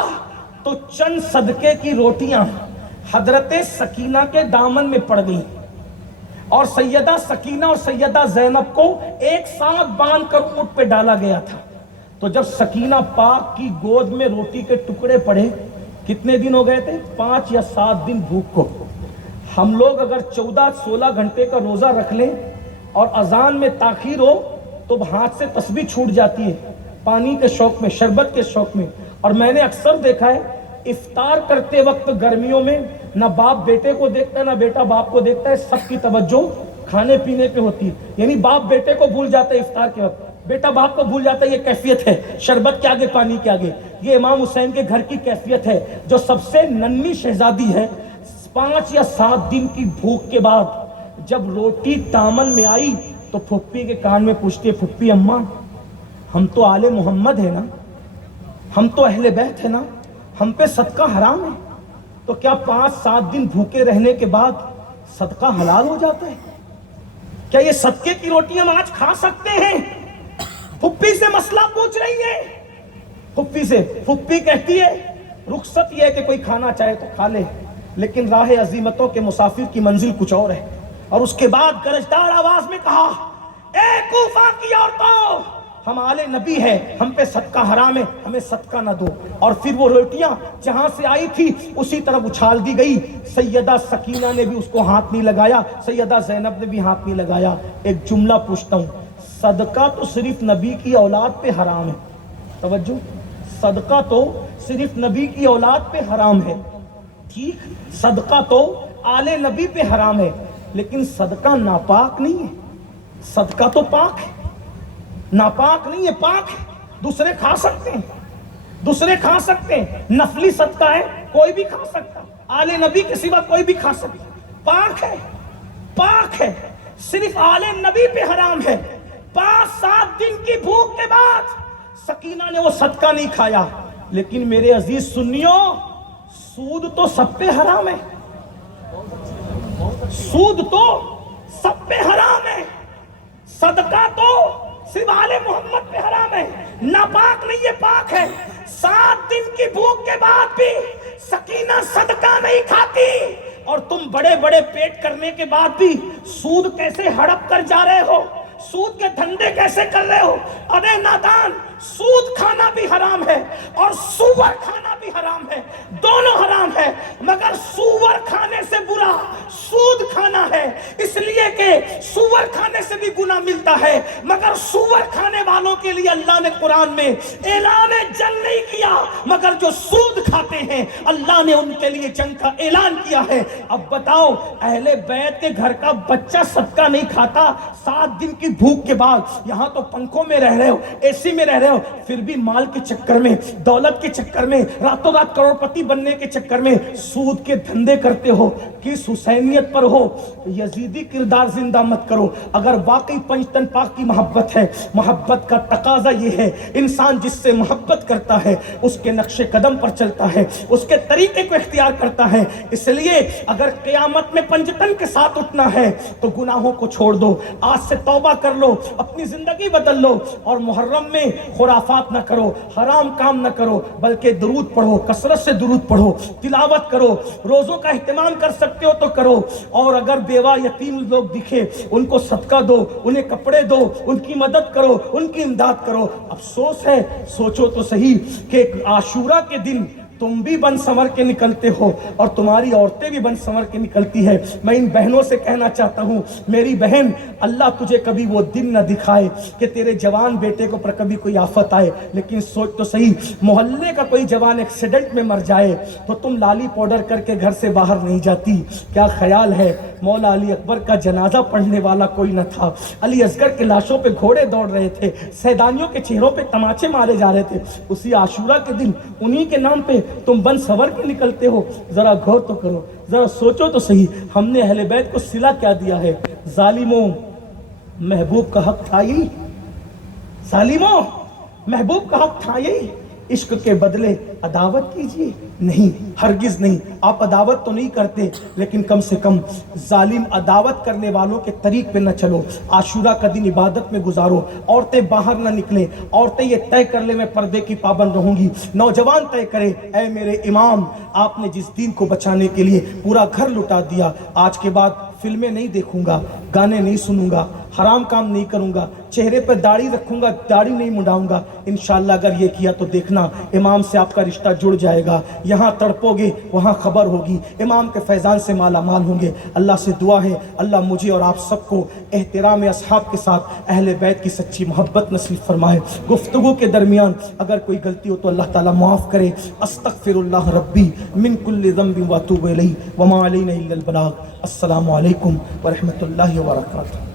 تو چند صدقے کی روٹیاں حضرت سکینہ کے دامن میں پڑ گئیں اور سیدہ سکینہ اور سیدہ زینب کو ایک ساتھ باندھ کر اونٹ پہ ڈالا گیا تھا. تو جب سکینہ پاک کی گود میں روٹی کے ٹکڑے پڑے، کتنے دن ہو گئے تھے؟ 5 یا 7 دن بھوک کو. ہم لوگ اگر 14-16 گھنٹے کا روزہ رکھ لیں اور اذان میں تاخیر ہو تو ہاتھ سے تسبیح چھوٹ جاتی ہے، پانی کے شوق میں، شربت کے شوق میں. اور میں نے اکثر دیکھا ہے افطار کرتے وقت گرمیوں میں نہ باپ بیٹے کو دیکھتا ہے نہ بیٹا باپ کو دیکھتا ہے، سب کی توجہ کھانے پینے پہ ہوتی ہے. یعنی باپ بیٹے کو بھول جاتا ہے افطار کے وقت، بیٹا باپ کو بھول جاتا ہے. یہ کیفیت ہے شربت کے آگے، پانی کے آگے. یہ امام حسین کے گھر کی کیفیت ہے. جو سب سے ننھی شہزادی ہے، 5 یا 7 دن کی بھوک کے بعد جب روٹی دامن میں آئی تو پھپھی کے کان میں پوچھتی ہے، پھپھی اماں ہم تو آل محمد ہے نا، ہم تو اہل بیت ہے نا، ہم پہ صدقہ حرام ہے؟ تو کیا 5-7 دن بھوکے رہنے کے بعد صدقہ حلال ہو جاتا ہے؟ کیا یہ صدقے کی روٹی ہم آج کھا سکتے ہیں؟ پھپھی سے مسئلہ پوچھ رہی ہے، پھپھی سے. پھپھی کہتی ہے رخصت یہ ہے کہ کوئی کھانا چاہے تو کھا لے، لیکن راہ عزیمتوں کے مسافر کی منزل کچھ اور ہے. اور اس کے بعد گرجدار آواز میں کہا، اے کوفہ کی عورتوں، ہم آل نبی ہے، ہم پہ صدقہ حرام ہے، ہمیں صدقہ نہ دو. اور پھر وہ روٹیاں جہاں سے آئی تھی اسی طرف اچھال دی گئی. سیدہ سکینہ نے بھی اس کو ہاتھ نہیں لگایا، سیدہ زینب نے بھی ہاتھ نہیں لگایا. ایک جملہ پوچھتا ہوں، صدقہ تو صرف نبی کی اولاد پہ حرام ہے. توجہ، صدقہ تو صرف نبی کی اولاد پہ حرام ہے، ٹھیک، صدقہ تو آل نبی پہ حرام ہے، لیکن صدقہ ناپاک نہیں ہے. صدقہ تو پاک ہے، ناپاک نہیں ہے، پاک ہے. دوسرے کھا سکتے ہیں، دوسرے کھا سکتے ہیں. نفلی صدقہ ہے، کوئی بھی کھا سکتا، آل نبی کے سوا کوئی بھی کھا سکتا. پاک ہے، پاک ہے، صرف آل نبی پہ حرام ہے. 5-7 دن کی بھوک کے بعد سکینہ نے وہ صدقہ نہیں کھایا. لیکن میرے عزیز سنیو، سود تو سب پہ حرام ہے، سود تو سب پہ حرام ہے. صدقہ تو صرف آل محمد پہ حرام ہے، ناپاک نہیں ہے، پاک ہے. 7 دن کی بھوک کے بعد بھی سکینہ صدقہ نہیں کھاتی، اور تم بڑے بڑے پیٹ کرنے کے بعد بھی سود کیسے ہڑپ کر جا رہے ہو، سود کے دھندے کیسے کر رہے ہو. ارے نادان، سود کھانا بھی حرام ہے اور سور کھانا بھی حرام ہے، دونوں حرام ہے. مگر سور کھانے سے برا سود کھانا ہے، اس لیے کہ سور کھانے سے بھی گناہ ملتا ہے، مگر سور کھانے والوں کے لیے اللہ نے قرآن میں اعلان جنگ نہیں کیا، مگر جو سود کھاتے ہیں اللہ نے ان کے لیے جنگ کا اعلان کیا ہے. اب بتاؤ، اہل بیت کے گھر کا بچہ صدقہ نہیں کھاتا 7 دن کی بھوک کے بعد. یہاں تو پنکھوں میں رہ رہے ہو، اے سی میں رہ رہے ہو، پھر بھی مال کے چکر میں، دولت کے چکر میں، راتوں رات کروڑپتی بننے کے چکر میں سود کے دھندے کرتے ہو. کس حسینیت پر ہو؟ یزیدی کردار زندہ مت کرو. اگر واقعی پنجتن پاک کی محبت ہے، محبت کا تقاضا یہ ہے، انسان جس سے محبت کرتا ہے اس کے نقش قدم پر چلتا ہے، اس کے طریقے کو اختیار کرتا ہے. اس لیے اگر قیامت میں پنجتن کے ساتھ اٹھنا ہے تو گناہوں کو چھوڑ دو، آج سے توبہ کر لو، اپنی زندگی بدل لو، اور محرم میں خرافات نہ کرو، حرام کام نہ کرو، بلکہ درود پڑھو، کثرت سے درود پڑھو، تلاوت کرو، روزوں کا اہتمام کر سکتے ہو تو کرو. اور اگر بیوہ یتیم لوگ دکھے ان کو صدقہ دو، انہیں کپڑے دو، ان کی مدد کرو، ان کی امداد کرو. افسوس ہے، سوچو تو صحیح کہ عاشورہ کے دن تم بھی بن سنور کے نکلتے ہو اور تمہاری عورتیں بھی بن سنور کے نکلتی ہے. میں ان بہنوں سے کہنا چاہتا ہوں، میری بہن، اللہ تجھے کبھی وہ دن نہ دکھائے کہ تیرے جوان بیٹے کو پر کبھی کوئی آفت آئے. لیکن سوچ تو صحیح، محلے کا کوئی جوان ایکسیڈنٹ میں مر جائے تو تم لالی پاؤڈر کر کے گھر سے باہر نہیں جاتی. کیا خیال ہے، مولا علی اکبر کا جنازہ پڑھنے والا کوئی نہ تھا، علی اصغر کے لاشوں پہ گھوڑے دوڑ رہے تھے، سیدانیوں کے چہروں پہ تماچے مارے جا رہے تھے. اسی عاشورہ کے دن انہی کے نام پہ تم بن سنور کے نکلتے ہو. ذرا غور تو کرو، ذرا سوچو تو صحیح، ہم نے اہل بیت کو صلہ کیا دیا ہے؟ ظالموں، محبوب کا حق تھا یہی، ظالموں، محبوب کا حق تھا یہی. عشق کے بدلے عداوت کیجیے؟ نہیں، ہرگز نہیں. آپ عداوت تو نہیں کرتے، لیکن کم سے کم ظالم عداوت کرنے والوں کے طریق پہ نہ چلو. عاشورہ کا دن عبادت میں گزارو، عورتیں باہر نہ نکلیں. عورتیں یہ طے کر لیں میں پردے کی پابند رہوں گی. نوجوان طے کرے، اے میرے امام، آپ نے جس دین کو بچانے کے لیے پورا گھر لٹا دیا، آج کے بعد فلمیں نہیں دیکھوں گا، گانے نہیں سنوں گا، حرام کام نہیں کروں گا، چہرے پہ داڑھی رکھوں گا، داڑھی نہیں منڈاؤں گا. انشاءاللہ اگر یہ کیا تو دیکھنا امام سے آپ کا رشتہ جڑ جائے گا. یہاں تڑپو گے، وہاں خبر ہوگی، امام کے فیضان سے مالا مال ہوں گے. اللہ سے دعا ہے اللہ مجھے اور آپ سب کو احترام اصحاب کے ساتھ اہل بیت کی سچی محبت نصیب فرمائے. گفتگو کے درمیان اگر کوئی غلطی ہو تو اللہ تعالیٰ معاف کرے. استغفر اللہ ربی من کل ذنب واتوب الیہ وما علینا الا البلاغ. السلام علیکم ورحمۃ اللہ وبرکاتہ.